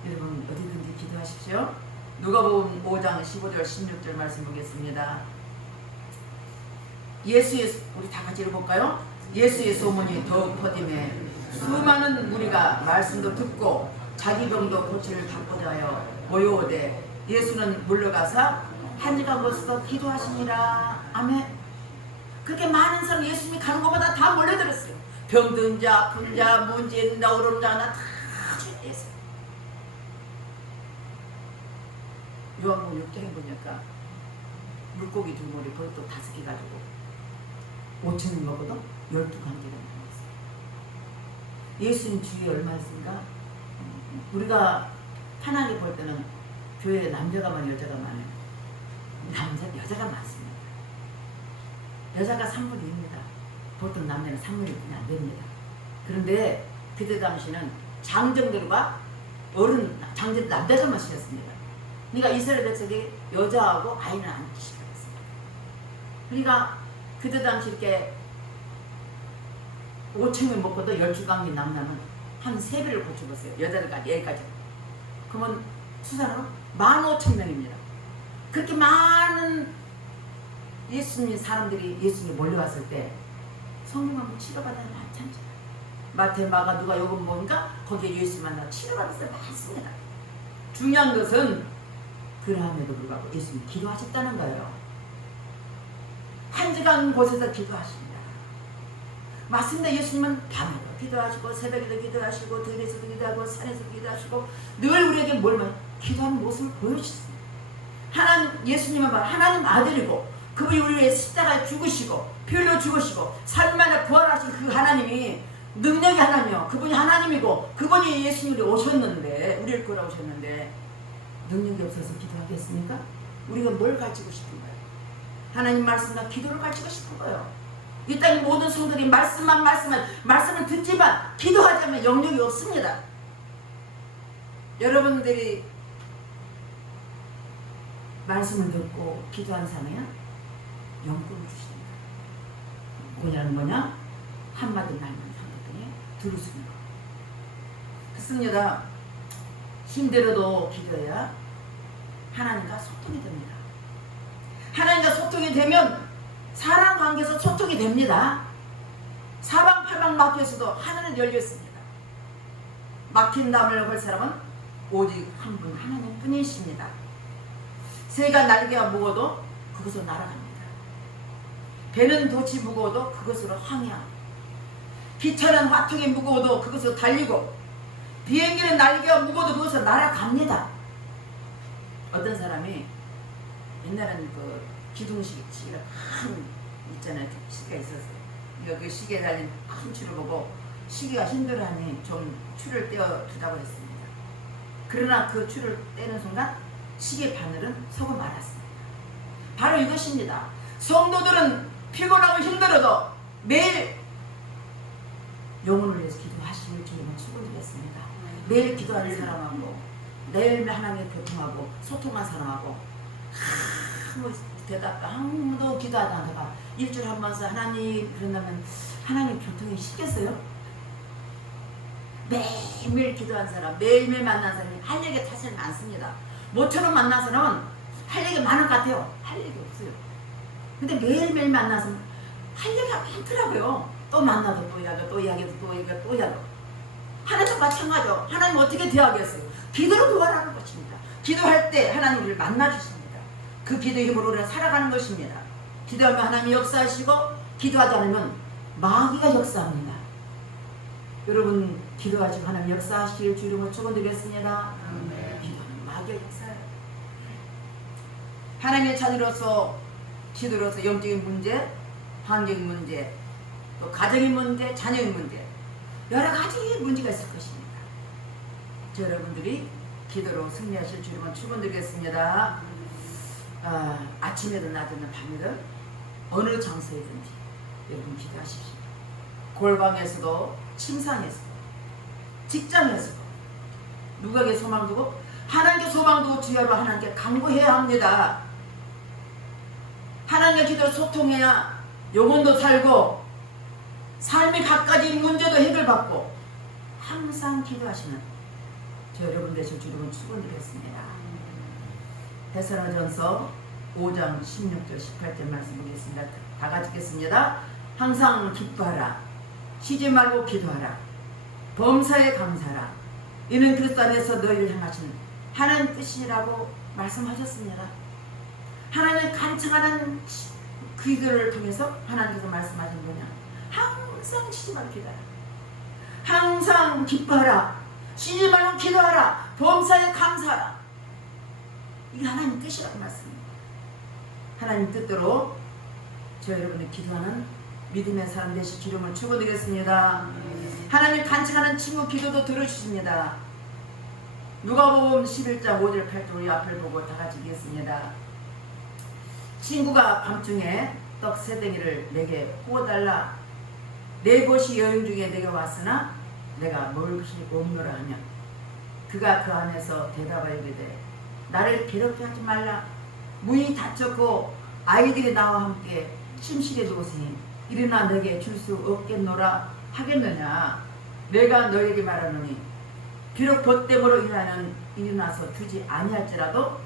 여러분 어디든지 기도하십시오. 누가복음 5장 15절 16절 말씀 보겠습니다. 예수의 우리 다 같이 읽어볼까요? 예수의 소문이 더욱 퍼짐에 수많은 무리가 말씀도 듣고 자기 병도 고치를 받고자 하여 모여오되 예수는 물러가서 한적한 곳에서 기도하시니라. 아멘. 그렇게 많은 사람 예수님이 가는 것마다 다 몰려들었어요. 병든 자, 아픈 자, 문제 있는 자, 어려운 자 다 주의했어요. 요한복음 6장에 보니까 물고기 2마리 벌떡 5개 가지고 5,000원 먹어도 12관계가 나왔어요. 예수님 주위에 얼마 있습니까? 우리가 편하게 볼 때는 교회에 남자가 많아요, 여자가 많아요. 여자가 많습니다. 여자가 3분의 2입니다. 보통 남자는 3분의 1이 안 됩니다. 그런데 그때 당시는 장정들과 어른, 장정들 남자들만 쉬었습니다. 그러니까 이스라엘 백성이 여자하고 아이는 안 시작했습니다. 그러니까 그때 당시 이렇게 5,000명 먹고도 12강이 남나면 한 3배를 고쳐봤어요. 여자들까지, 여기까지. 그러면 수산으로 15,000명입니다. 그렇게 많은 예수님 사람들이 예수님이 몰려왔을 때 성령하고 치료받아야 많잖아요. 마태, 마가, 누가 요금 보니까 거기에 예수 만나 치료받았어요. 많습니다. 중요한 것은 그러함에도 불구하고 예수님이 기도하셨다는 거예요. 한적한 곳에서 기도하십니다. 맞습니다. 예수님은 밤에도 기도하시고 새벽에도 기도하시고 들에서도 기도하고 산에서도 기도하시고 늘 우리에게 뭘 기도하는 모습을 보여주셨습니다. 하나님 예수님은 하나님 아들이고 그분이 우리 위해 십자가에 죽으시고 피 흘려 죽으시고 3일 만에 부활하신 그 하나님이 능력의 하나님이요. 그분이 하나님이고 그분이 예수님이 오셨는데 우리를 끌어오셨는데 능력이 없어서 기도하겠습니까? 우리가 뭘 가지고 싶은 거예요? 하나님 말씀과 기도를 가지고 싶은 거예요. 이 땅의 모든 성도들이 말씀을 듣지만 기도하지 않으면 영역이 없습니다. 여러분들이 말씀을 듣고 기도한 사람은 영권을 주십니다. 뭐냐는 뭐냐? 한마디 말만 상대방에 들으시는 거. 그렇습니다. 힘들어도 기도해야 하나님과 소통이 됩니다. 하나님과 소통이 되면 사람 관계에서 소통이 됩니다. 사방팔방 막혀서도 하늘은 열렸습니다. 막힌 담을 걸 사람은 오직 한 분 하나님 뿐이십니다. 새가 날개가 무거워도 그것으로 날아갑니다. 배는 돛이 무거워도 그것으로 항해합니다. 기차는 화통이 무거워도 그것으로 달리고 비행기는 날개가 무거워도 그것으로 날아갑니다. 어떤 사람이 옛날에는 그 기둥시계가 큰 있잖아요. 시계가 있었어요. 그 시계에 달린 큰 줄을 보고 시계가 힘들어하니 좀 줄을 떼어 두다고 했습니다. 그러나 그 줄을 떼는 순간 시계 바늘은 서고 말았습니다. 바로 이것입니다. 성도들은 피곤하고 힘들어도 매일 영혼을 위해서 기도하시길 주님은 축원드리겠습니다. 매일 기도하는 사람하고 매일 하나님의 교통하고 소통한 사람하고 아무 대답 아무도 기도하지 않다가 일주일에 한 번씩 하나님 그런다면 하나님 교통이 쉽겠어요? 매일매일 기도한 사람 매일매일 만난 사람이 할 얘기가 사실 많습니다. 모처럼 만난 사람은 할 얘기 많은 것 같아요. 할 얘기 없어요. 근데 매일매일 만나서 할 얘기가 많더라고요. 또 만나도 또 이야기, 또 이야기도 또 이야기, 또 이야기. 하나님도 마찬가지죠. 하나님 어떻게 대하겠어요? 기도로 도와라는 것입니다. 기도할 때 하나님 우리를 만나주십니다. 그 기도의 힘으로 우리는 살아가는 것입니다. 기도하면 하나님이 역사하시고 기도하지 않으면 마귀가 역사합니다. 여러분 기도하시고 하나님 역사하실 주 이름으로 축원드리겠습니다. 기도는 마귀가 역사해요. 하나님의 자녀로서 기도로서 영적인 문제, 환경인 문제, 또 가정인 문제, 자녀인 문제 여러 가지 문제가 있을 것입니다. 저 여러분들이 기도로 승리하실 주 이름으로 축원드리겠습니다. 아침에든 낮에든 밤에든 어느 장소에든지 여러분 기도하십시오. 골방에서도 침상에서도 직장에서도 누구에게 소망 두고 하나님께 소망 두고 주야로 하나님께 간구해야 합니다. 하나님의 기도로 소통해야 영혼도 살고 삶의 각가지 문제도 해결받고 항상 기도하시는 저 여러분 되실 주님은 축원드리겠습니다. 데살로니가전서 5장 16절 18절 말씀 보겠습니다. 다 같이 읽겠습니다. 항상 기뻐하라. 쉬지 말고 기도하라. 범사에 감사하라. 이는 그리스도 안에서 너희를 향하신 하나님 뜻이라고 말씀하셨습니다. 하나님을 간청하는 그 기도를 통해서 하나님께서 말씀하신 거냐. 항상 쉬지 말고 기도하라. 항상 기뻐하라. 쉬지 말고 기도하라. 범사에 감사하라. 이게 하나님 뜻이라는 말씀입니다. 하나님 뜻대로 저 여러분이 기도하는 믿음의 사람 되실 주름을 축원드리겠습니다. 하나님 간청하는 친구 기도도 들어주십니다. 누가복음 11장 5절 8절 우리 앞을 보고 다 같이 읽겠습니다. 친구가 밤중에 떡 3댕이를 내게 구워달라. 내 곳이 여행 중에 내게 왔으나 내가 먹을 것이 없노라 하면 그가 그 안에서 대답하여 이르되 나를 괴롭게 하지 말라. 문이 닫혔고 아이들이 나와 함께 침실에 누웠으니 일어나 내게 줄 수 없겠노라 하겠느냐. 내가 너에게 말하노니 비록 벗됨으로 일어나서 주지 아니할지라도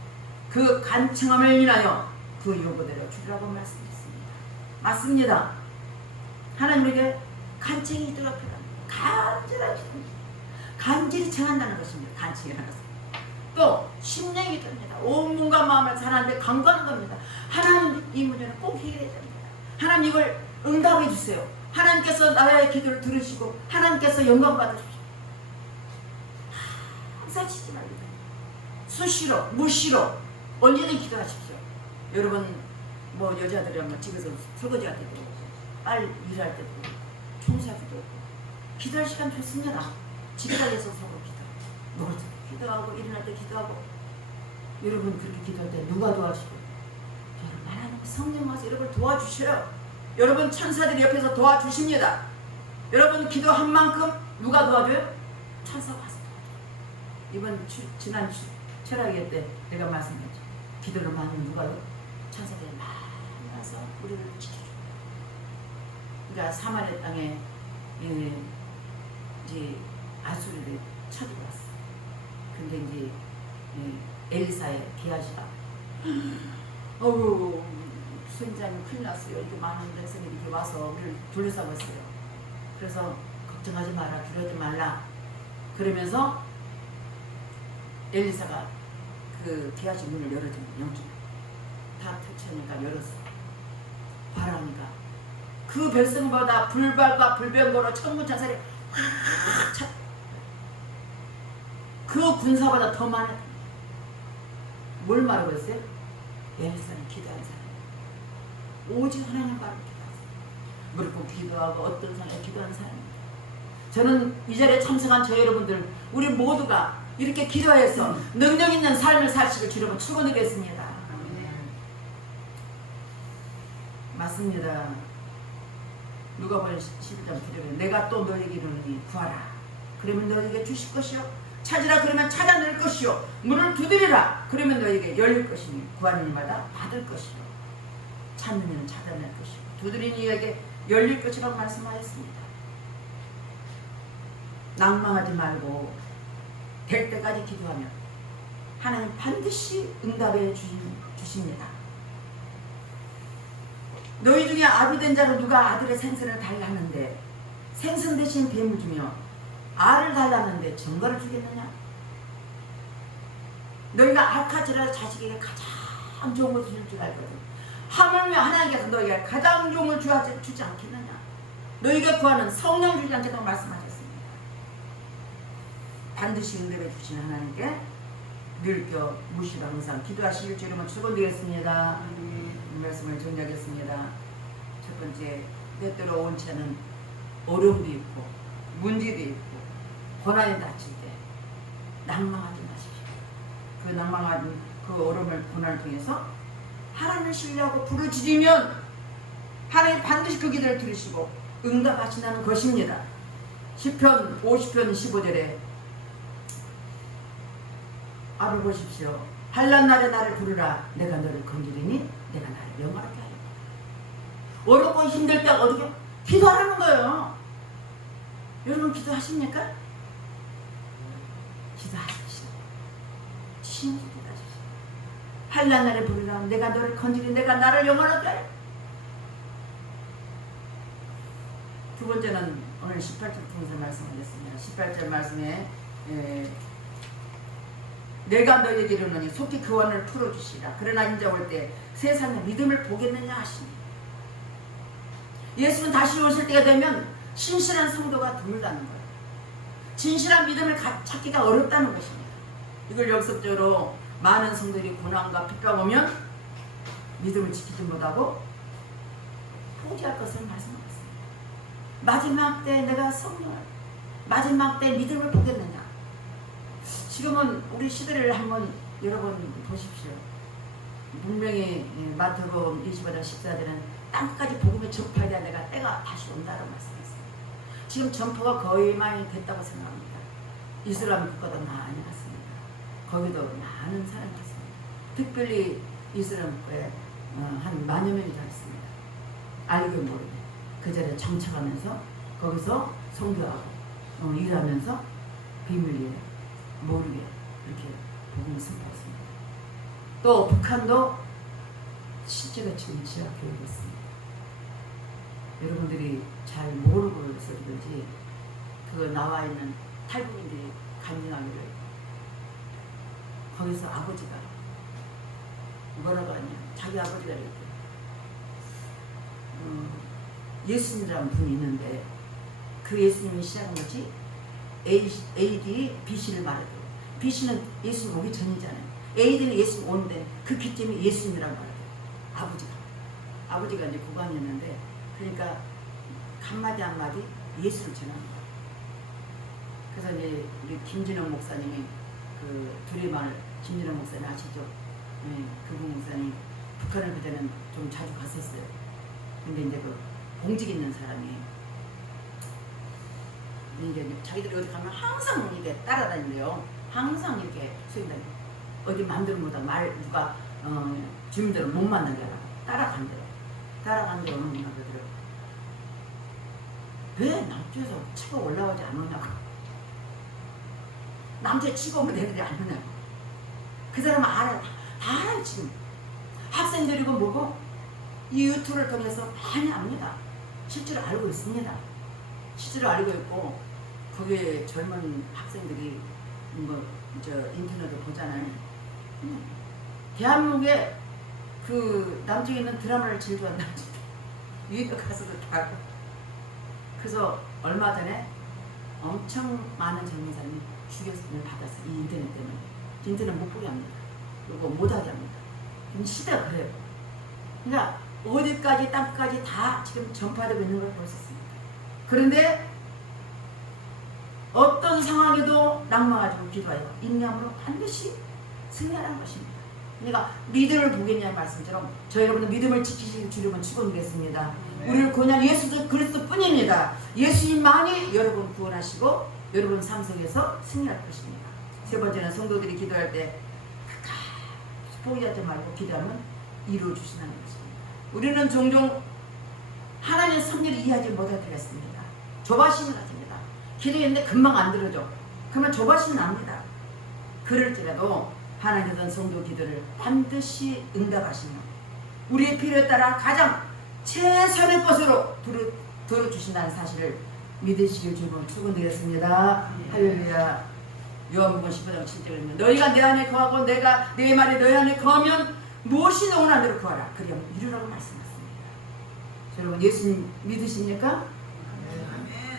그 간청함을 인하여 그 요구대로 주라고 말씀했습니다. 맞습니다. 하나님에게 간청이 있도록 간절히 청한다는 것입니다. 간청이라는 것은 또 심령이 됩니다. 온 몸과 마음을 사랑하는데 간구하는 겁니다. 하나님 이 문제는 꼭 해결해야 됩니다. 하나님 이걸 응답해 주세요. 하나님께서 나의 기도를 들으시고 하나님께서 영광 받으십시오. 항상 치지 말고 수시로 무시로 언제든 기도하십시오. 여러분 뭐 여자들이라면 집에서 설거지 할 때도 딸 일할 때도 청소하기도 기도할 시간 좋습니다. 집사에서 서로 기도, 먹을 때도 기도하고 일어날 때 기도하고. 여러분 그렇게 기도할 때 누가 도와주고? 여러분 하나님 성령 와서 여러분을 도와주셔요. 여러분 천사들이 옆에서 도와주십니다. 여러분 기도한 만큼 누가 도와줘요? 천사가 와서 도와줘요. 이번 지난 철학회 때 내가 말씀했죠. 기도를 많이 누가요? 천사들이 많이 와서 우리를 지켜줘요. 그러니까 사마리아 땅에 이제 아수르를 쳐들어왔어. 근데 이제 엘리사의 게하시가 어우 선장님 큰일 났어요. 이렇게 많은 백성이 이렇게 와서 우리를 둘러싸고 있어요. 그래서 걱정하지 마라, 두려워하지 말라. 그러면서 엘리사가 그 게하시 문을 열어주면 영기 다 펼쳐니까 열었어. 바라니까 그 백성보다 불발과 불병거로 천군천사를 확 차. 그 군사보다 더 많아. 뭘 말하고 있어요? 엘리사는 기도한 사람. 오직 하나님 바로 기도한 사람. 무릎 꿇고 기도하고 어떤 사람이 기도한 사람입니다. 저는 이 자리에 참석한 저 여러분들 우리 모두가 이렇게 기도해서 능력 있는 삶을 사시길 주님은 축원드리겠습니다. 맞습니다. 누가복음 11장 9절에 내가 또 너에게 이르노니 구하라 그러면 너에게 주실 것이요 찾으라 그러면 찾아낼 것이요 문을 두드리라 그러면 너에게 열릴 것이니 구하는 이마다 받을 것이요 찾는 이는 찾아낼 것이요 두드리는 이에게 열릴 것이라고 말씀하였습니다. 낭망하지 말고 될 때까지 기도하면 하나님 반드시 응답해 주십니다. 너희 중에 아비된 자로 누가 아들의 생선을 달라는데 생선 대신 뱀을 주며 알을 달라는데 증거를 주겠느냐? 너희가 악하지라 자식에게 가장 좋은 것을 줄 줄 알거든. 하물며 하나님께서 너희에게 가장 좋은 걸 주지 않겠느냐? 너희가 구하는 성령 주지 않겠다고 말씀하셨습니다. 반드시 응답해 주시는 하나님께 늘 무시로 항상 기도하실 줄이면 축원드리겠습니다. 이 말씀을 정리하겠습니다. 첫 번째, 때때로 온 채는 어려움도 있고 문제도 있고 고난이 닥칠 때 낭망하지 마십시오. 그 낭망한 그 어려움을 고난을 통해서 하나님을 신뢰하고 부르짖으면 하나님 반드시 그 기도를 들으시고 응답하신다는 것입니다. 시편 50편 15절에 앞을 보십시오. 환난 날에 나를 부르라. 내가 너를 건지리니 내가 나를 영화롭게 하리라. 어렵고 힘들 때 어떻게? 기도하라는 거예요. 여러분 기도하십니까? 기도하십시오. 진짜 기도하십시오. 환난 날에 부르라. 내가 너를 건지리니 내가 나를 영화롭게 하리라. 두 번째는 오늘 18절 통해서 말씀하겠습니다. 18절 말씀에 내가 너에게 이르노니 속히 그 원을 풀어주시라. 그러나 인자 올 때 세상의 믿음을 보겠느냐 하시니 예수는 다시 오실 때가 되면 신실한 성도가 드물다는 거예요. 진실한 믿음을 찾기가 어렵다는 것입니다. 이걸 역설적으로 많은 성도들이 고난과 핍박 오면 믿음을 지키지 못하고 포기할 것을 말씀하셨습니다. 마지막 때 내가 성령을 마지막 때 믿음을 보겠느냐. 지금은 우리 시대를 한번 여러분 보십시오. 분명히 마태복음 25장 14절은 땅까지 복음을 전파해야 돼. 내가 때가 다시 온다고 말씀했어요. 지금 전파가 거의 많이 됐다고 생각합니다. 이슬람 국가도 많이 왔습니다. 거기도 많은 사람이 왔습니다. 특별히 이슬람 국가에 한 10,000여 명이 다 있습니다. 알게 모르게 그 자리에 정착하면서 거기서 선교하고 일하면서 비밀리에 모르게 이렇게 복음을 선포했습니다. 또 북한도 실제로 지금 지하교육이 있습니다. 여러분들이 잘 모르고 있어서 그런지 그 나와 있는 탈북민들이 간증하기를 거기서 아버지가 뭐라고 하냐 자기 아버지가 이렇게 예수님이라는 분이 있는데 그 예수님이 시작한 것이 AD BC를 말해도 BC는 예수님 오기 전이잖아요. AD는 예수님 오는데 그 기점이 예수님이라고 말해요. 아버지가 이제 고관이었는데 그러니까 한마디 한마디 예수를 전하는 거예요. 그래서 이제 우리 김진영 목사님이 그 두레마을 김진영 목사님 아시죠? 네, 그분 목사님 북한을 그때는 좀 자주 갔었어요. 근데 이제 그 공직 있는 사람이 이제 자기들이 어디 가면 항상 이렇게 따라다닌대요. 항상 이렇게 수행다니 어디 마음대로 못하고 누가 주민들을 못 만나게 하라고 따라간대요. 따라간대요. 어느 누나 그러더라고요. 왜 남쪽에서 치고 올라오지 않느냐고. 남쪽에 치고 오면 되는데 안 오냐고. 그 사람은 알아요. 다 알아요 지금. 학생들이고 뭐고 이 유튜브를 통해서 많이 압니다. 실제로 알고 있습니다. 실제로 알고 있고 거기에 젊은 학생들이 인터넷을 보잖아요. 대한민국에 그 남쪽에 있는 드라마를 제일 좋아한다. 유럽 가서도 다 알고. 그래서 얼마 전에 엄청 많은 젊은 사람이 죽였음을 받았어요. 이 인터넷 때문에. 인터넷 못 보게 합니다. 그리고 못하게 합니다. 시대가 그래요. 그러니까 어디까지 땅까지 다 지금 전파되고 있는 걸 볼 수 있습니다. 그런데 어떤 상황에도 낭망하지 고 기도하여 인내함으로 반드시 승리하라는 것입니다. 그러니까 믿음을 보겠냐는 말씀처럼 저 여러분은 믿음을 지키실 주님은 축원드리겠습니다. 우리를 구원한 예수 그리스도 뿐입니다. 예수님만이 여러분 구원하시고 여러분 삶 속에서 승리할 것입니다. 세 번째는 성도들이 기도할 때 포기하지 말고 기도하면 이루어 주신다는 것입니다. 우리는 종종 하나님의 섭리를 이해하지 못할 때가 있습니다. 조바심을 가집니다. 기도했는데 금방 안 들어줘. 그러면 조바심이 납니다. 그럴지라도 하나님께서는 성도 기도를 반드시 응답하시며 우리의 필요에 따라 가장 최선의 것으로 들어주신다는 사실을 믿으시길 주님 축원드리겠습니다. 할렐루야. 요한복음 15장 7절입니다. 너희가 내 안에 거하고 내가 내 말에 너희 안에 거하면 무엇이 너무나 너를 구하라. 그리하면 이루라고 말씀하셨습니다. 여러분 예수님 믿으십니까?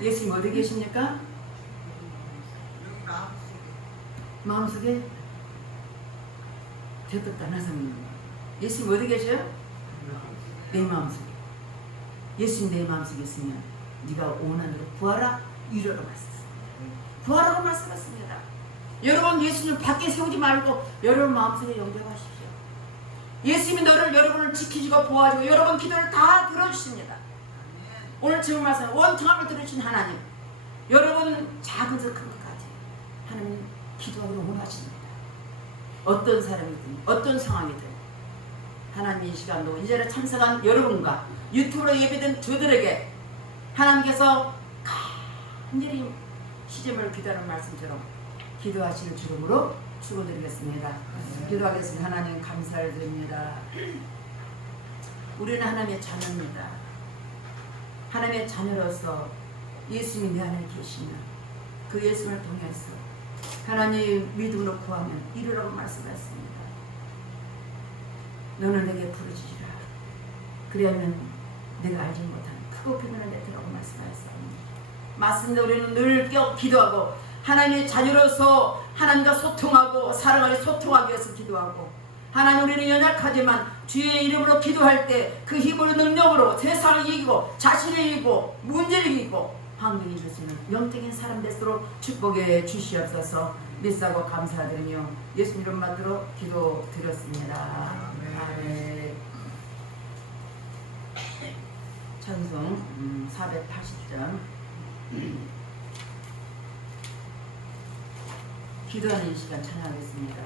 예수님 어디 계십니까? 마음속에 대답도 안 하십니다. 예수님 어디 계셔요? 내 마음속에. 예수님 내 마음속에 있으면 네가 원하는 대로 구하라 이루라고 말씀하셨습니다. 구하라고 말씀하셨습니다. 여러분 예수님 밖에 세우지 말고 여러분 마음속에 영접하십시오. 예수님이 여러분을 지키시고 보호하시고 여러분 기도를 다 들어주십니다. 오늘 지금 말씀 원통함을 들으신 하나님 여러분 작은서 큰 것까지 하나님 기도하기를 원하십니다. 어떤 사람이든 어떤 상황이든 하나님 이 시간도 이 자리에 참석한 여러분과 유튜브로 예배된 저들에게 하나님께서 간절히 시점을 기도하는 말씀처럼 기도하시는 주름으로 축원드리겠습니다. 기도하겠습니다. 하나님 감사를 드립니다. 우리는 하나님의 자녀입니다. 하나님의 자녀로서 예수님이 내 안에 계시면 그 예수님을 통해서 하나님 믿음으로 구하면 이루라고 말씀하셨습니다. 너는 내게 부르짖으라. 그리하면 내가 알지 못한 크고 비밀을 내더라고 말씀하셨습니다. 맞습니다. 우리는 늘 기도하고 하나님의 자녀로서 하나님과 소통하고 사랑하게 소통하기 위해서 기도하고 하나님 우리는 연약하지만 주의 이름으로 기도할 때 그 힘으로 능력으로 세상을 이기고 자신을 이기고 문제를 이기고 환경을 이길 수 있는 영적인 사람 되도록 축복해 주시옵소서. 믿사고 감사드리며 예수 이름 받들어 기도 드렸습니다. 아멘. 찬송 480장 기도하는 이 시간 찬양하겠습니다.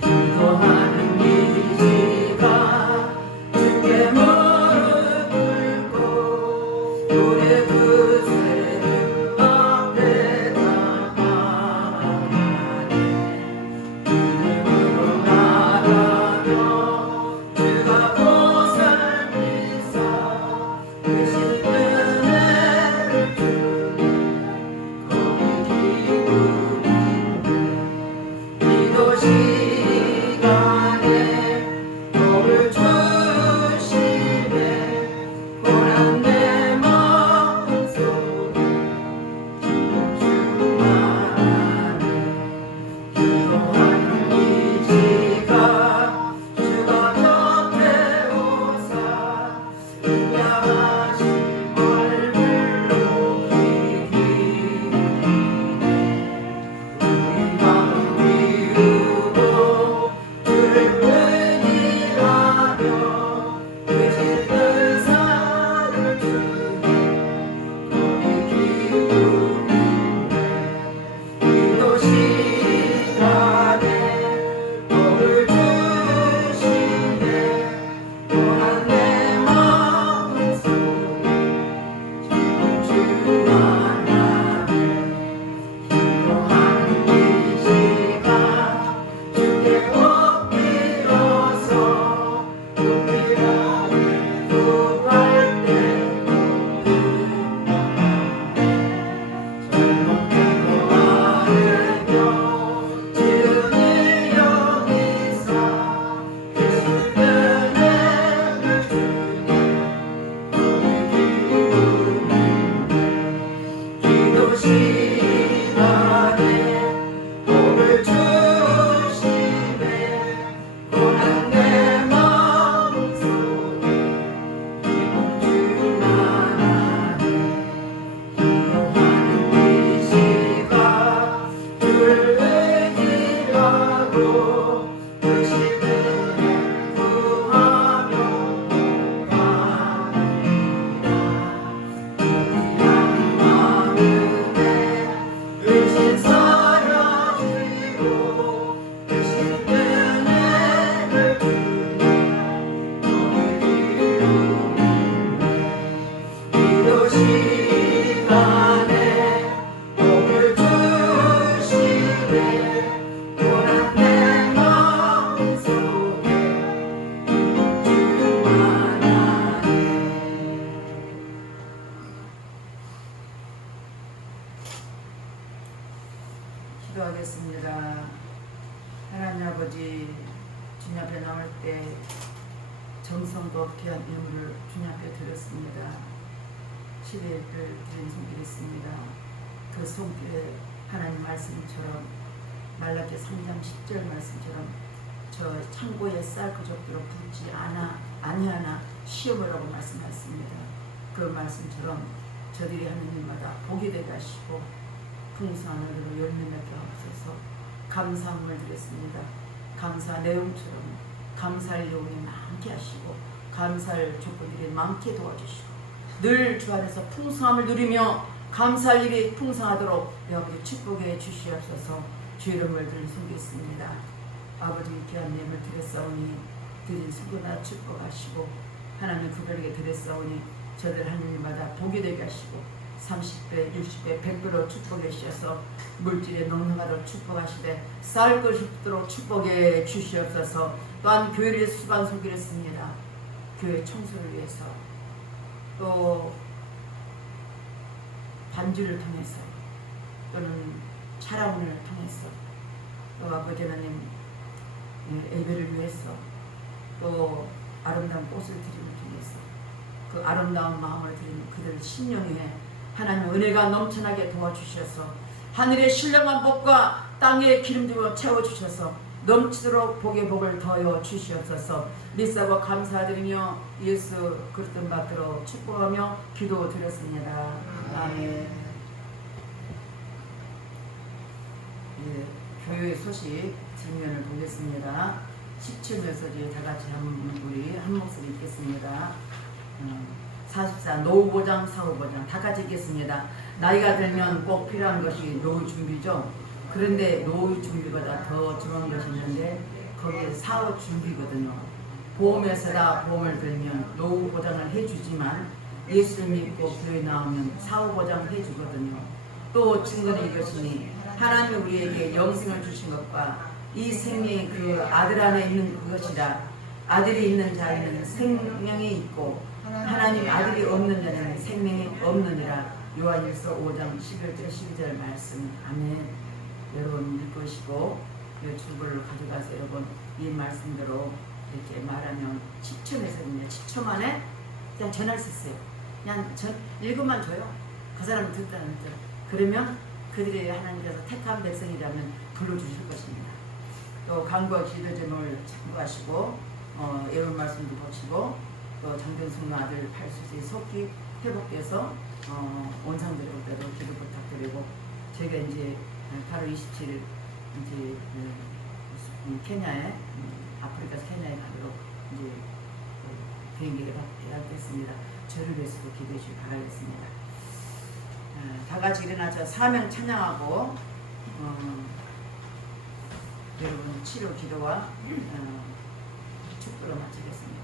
기도하는 이 시간 주께 무릎 꿇고 우리의 그 죄를 앞에 당하네 믿음으로 나가며 주가 보살피사 그 기도하겠습니다. 하나님 아버지, 주님 앞에 나올 때 정성과 귀한 예물을 주님 앞에 드렸습니다. 시대를 드린 손길했습니다. 그 손길에 하나님 말씀처럼 말라기 3장 10절 말씀처럼 저 창고에 쌀 그적도록 붓지 아니하나 시험이라고 말씀하셨습니다. 그 말씀처럼 저들이 하느님마다 복이 되게 하시고 풍성한 은혜로 열매 맺게 하옵소서. 감사함을 드렸습니다. 감사 내용처럼 감사할 내용이 많게 하시고 감사할 조건들이 많게 도와주시고 늘 주 안에서 풍성함을 누리며 감사할 일이 풍성하도록 아버지 축복해 주시옵소서. 주 이름을 드린 섬기겠습니다. 아버지 귀한 예물 드렸사오니 드린 수고나 축복하시고 하나님 그들에게 드렸사오니 저들 하느님마다 복이 되게 하시고 30배, 60배, 100배로 축복해 주셔서 물질에 넉넉하도록 축복하시되 쌓을 것이 없도록 축복해 주시옵소서. 또한 교회를 수반 소개했습니다. 교회 청소를 위해서 또 반주를 통해서 또는 차라운을 통해서 또 아버지 하나님 예배를 위해서 또 아름다운 꽃을 드림을 통해서 그 아름다운 마음을 드리는 그들 심령에 하나님 은혜가 넘쳐나게 도와주셔서 하늘의 신령한 복과 땅의 기름부어 채워주셔서 넘치도록 복의 복을 더하여 주시옵소서. 믿사와 감사드리며 예수 그리스도 받들어 축복하며 기도드렸습니다. 아멘. 예, 교회 소식 뒷면을 보겠습니다. 17메시지 다같이 우리 한 목소리 읽겠습니다. 44 노후보장 사후보장 다같이 읽겠습니다. 나이가 들면 꼭 필요한 것이 노후 준비죠. 그런데 노후 준비보다 더 중요한 것이 있는데 거기에 사후 준비거든요. 보험회사가 보험을 들면 노후 보장을 해주지만 예수를 믿고 교회 나오면 사후 보장을 해주거든요. 또 증거는 이것이니 하나님이 우리에게 영생을 주신 것과 이 생명이 그 아들 안에 있는 그것이라. 아들이 있는 자에는 생명이 있고 하나님 아들이 없는 자에는 생명이 없느니라. 요한일서 5장 11절 12절 말씀. 아멘. 여러분 읽으시고 주보를 가져가서 여러분 이 말씀대로 이렇게 말하면 10초에서는요 10초 만에 그냥 전할 수 있어요. 그냥 읽으면 줘요. 그 사람을 듣다는 뜻. 그러면 그들이 하나님께서 택한 백성이라면 불러주실 것입니다. 또 강구와 기도 제목을 참고하시고 예언 말씀도 보시고 또 장병숙 아들 팔수지 속기 회복돼서 원상되는 때도 기도 부탁드리고 저희가 이제 8월 27일 이제 케냐에 아프리카 케냐에 가도록 이제 비행기를 예약했습니다. 저를 위해서도 기도해 주시기 바라겠습니다. 다 같이 일어나서 사명 찬양하고 여러분 치료 기도와 축도로 마치겠습니다.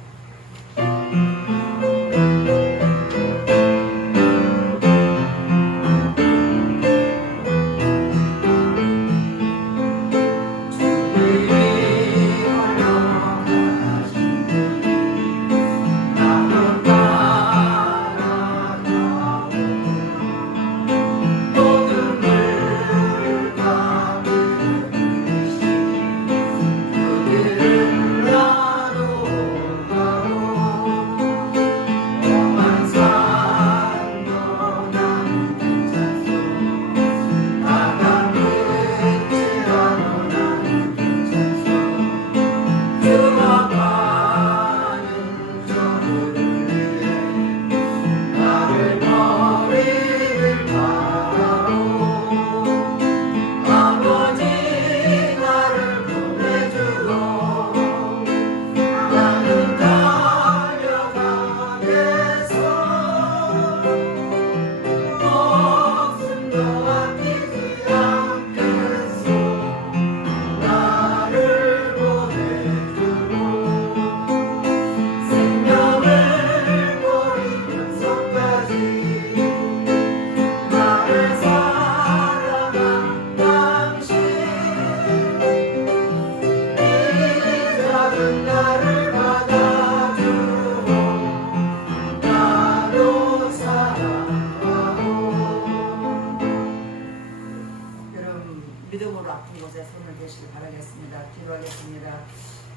곳에 손을 대시길 바라겠습니다. 기도하겠습니다.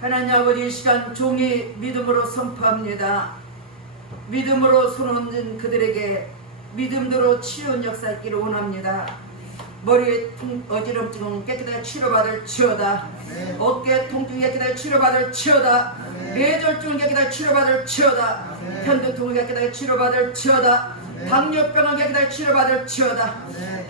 하나님 아버지, 이 시간 종이 믿음으로 선포합니다. 믿음으로 손 얹은 그들에게 믿음대로 치유의 역사 있기를 원합니다. 머리에 어지럼증은 깨끗하게 치료받을 치유다. 어깨 통증이 깨끗하게 치료받을 치유다. 뇌졸중은 깨끗하게 치료받을 치유다. 편두통은 깨끗하게 치료받을 치유다. 당뇨병은 깨끗하게 치료받을 치유다.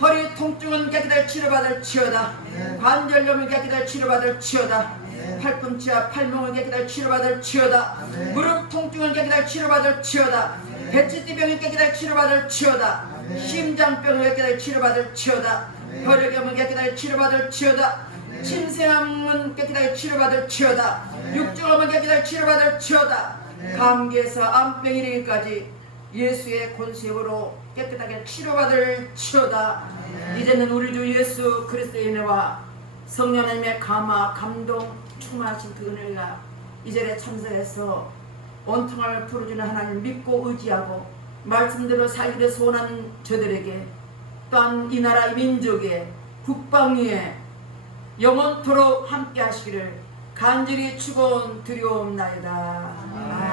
허리 통증은 깨끗하게 치료받을 치유다. 관절염은 깨끗하게 치료받을 치유다. 팔꿈치와 팔목은 깨끗하게 치료받을 치유다. 무릎 통증은 깨끗하게 치료받을 치유다. 배치띠병이 깨끗하게 치료받을 치유다. 심장병은 깨끗하게 치료받을 치유다. 혈액염은 깨끗하게 치료받을 치유다. 침샘은 깨끗하게 치료받을 치유다. 육중암은 깨끗하게 치료받을 치유다. 감기에서 암병 이르기까지 예수의 권세로 깨끗하게 치료받을 치유다. 이제는 우리 주 예수 그리스도의 은혜와 성령 하나님의 감화 감동 충만하신 그 은혜가 이 자리에 참석해서 온통을 풀어주는 하나님을 믿고 의지하고 말씀대로 살기를 소원하는 저들에게 또한 이 나라 민족의 국방 위에 영원토록 함께 하시기를 간절히 축원드리옵나이다.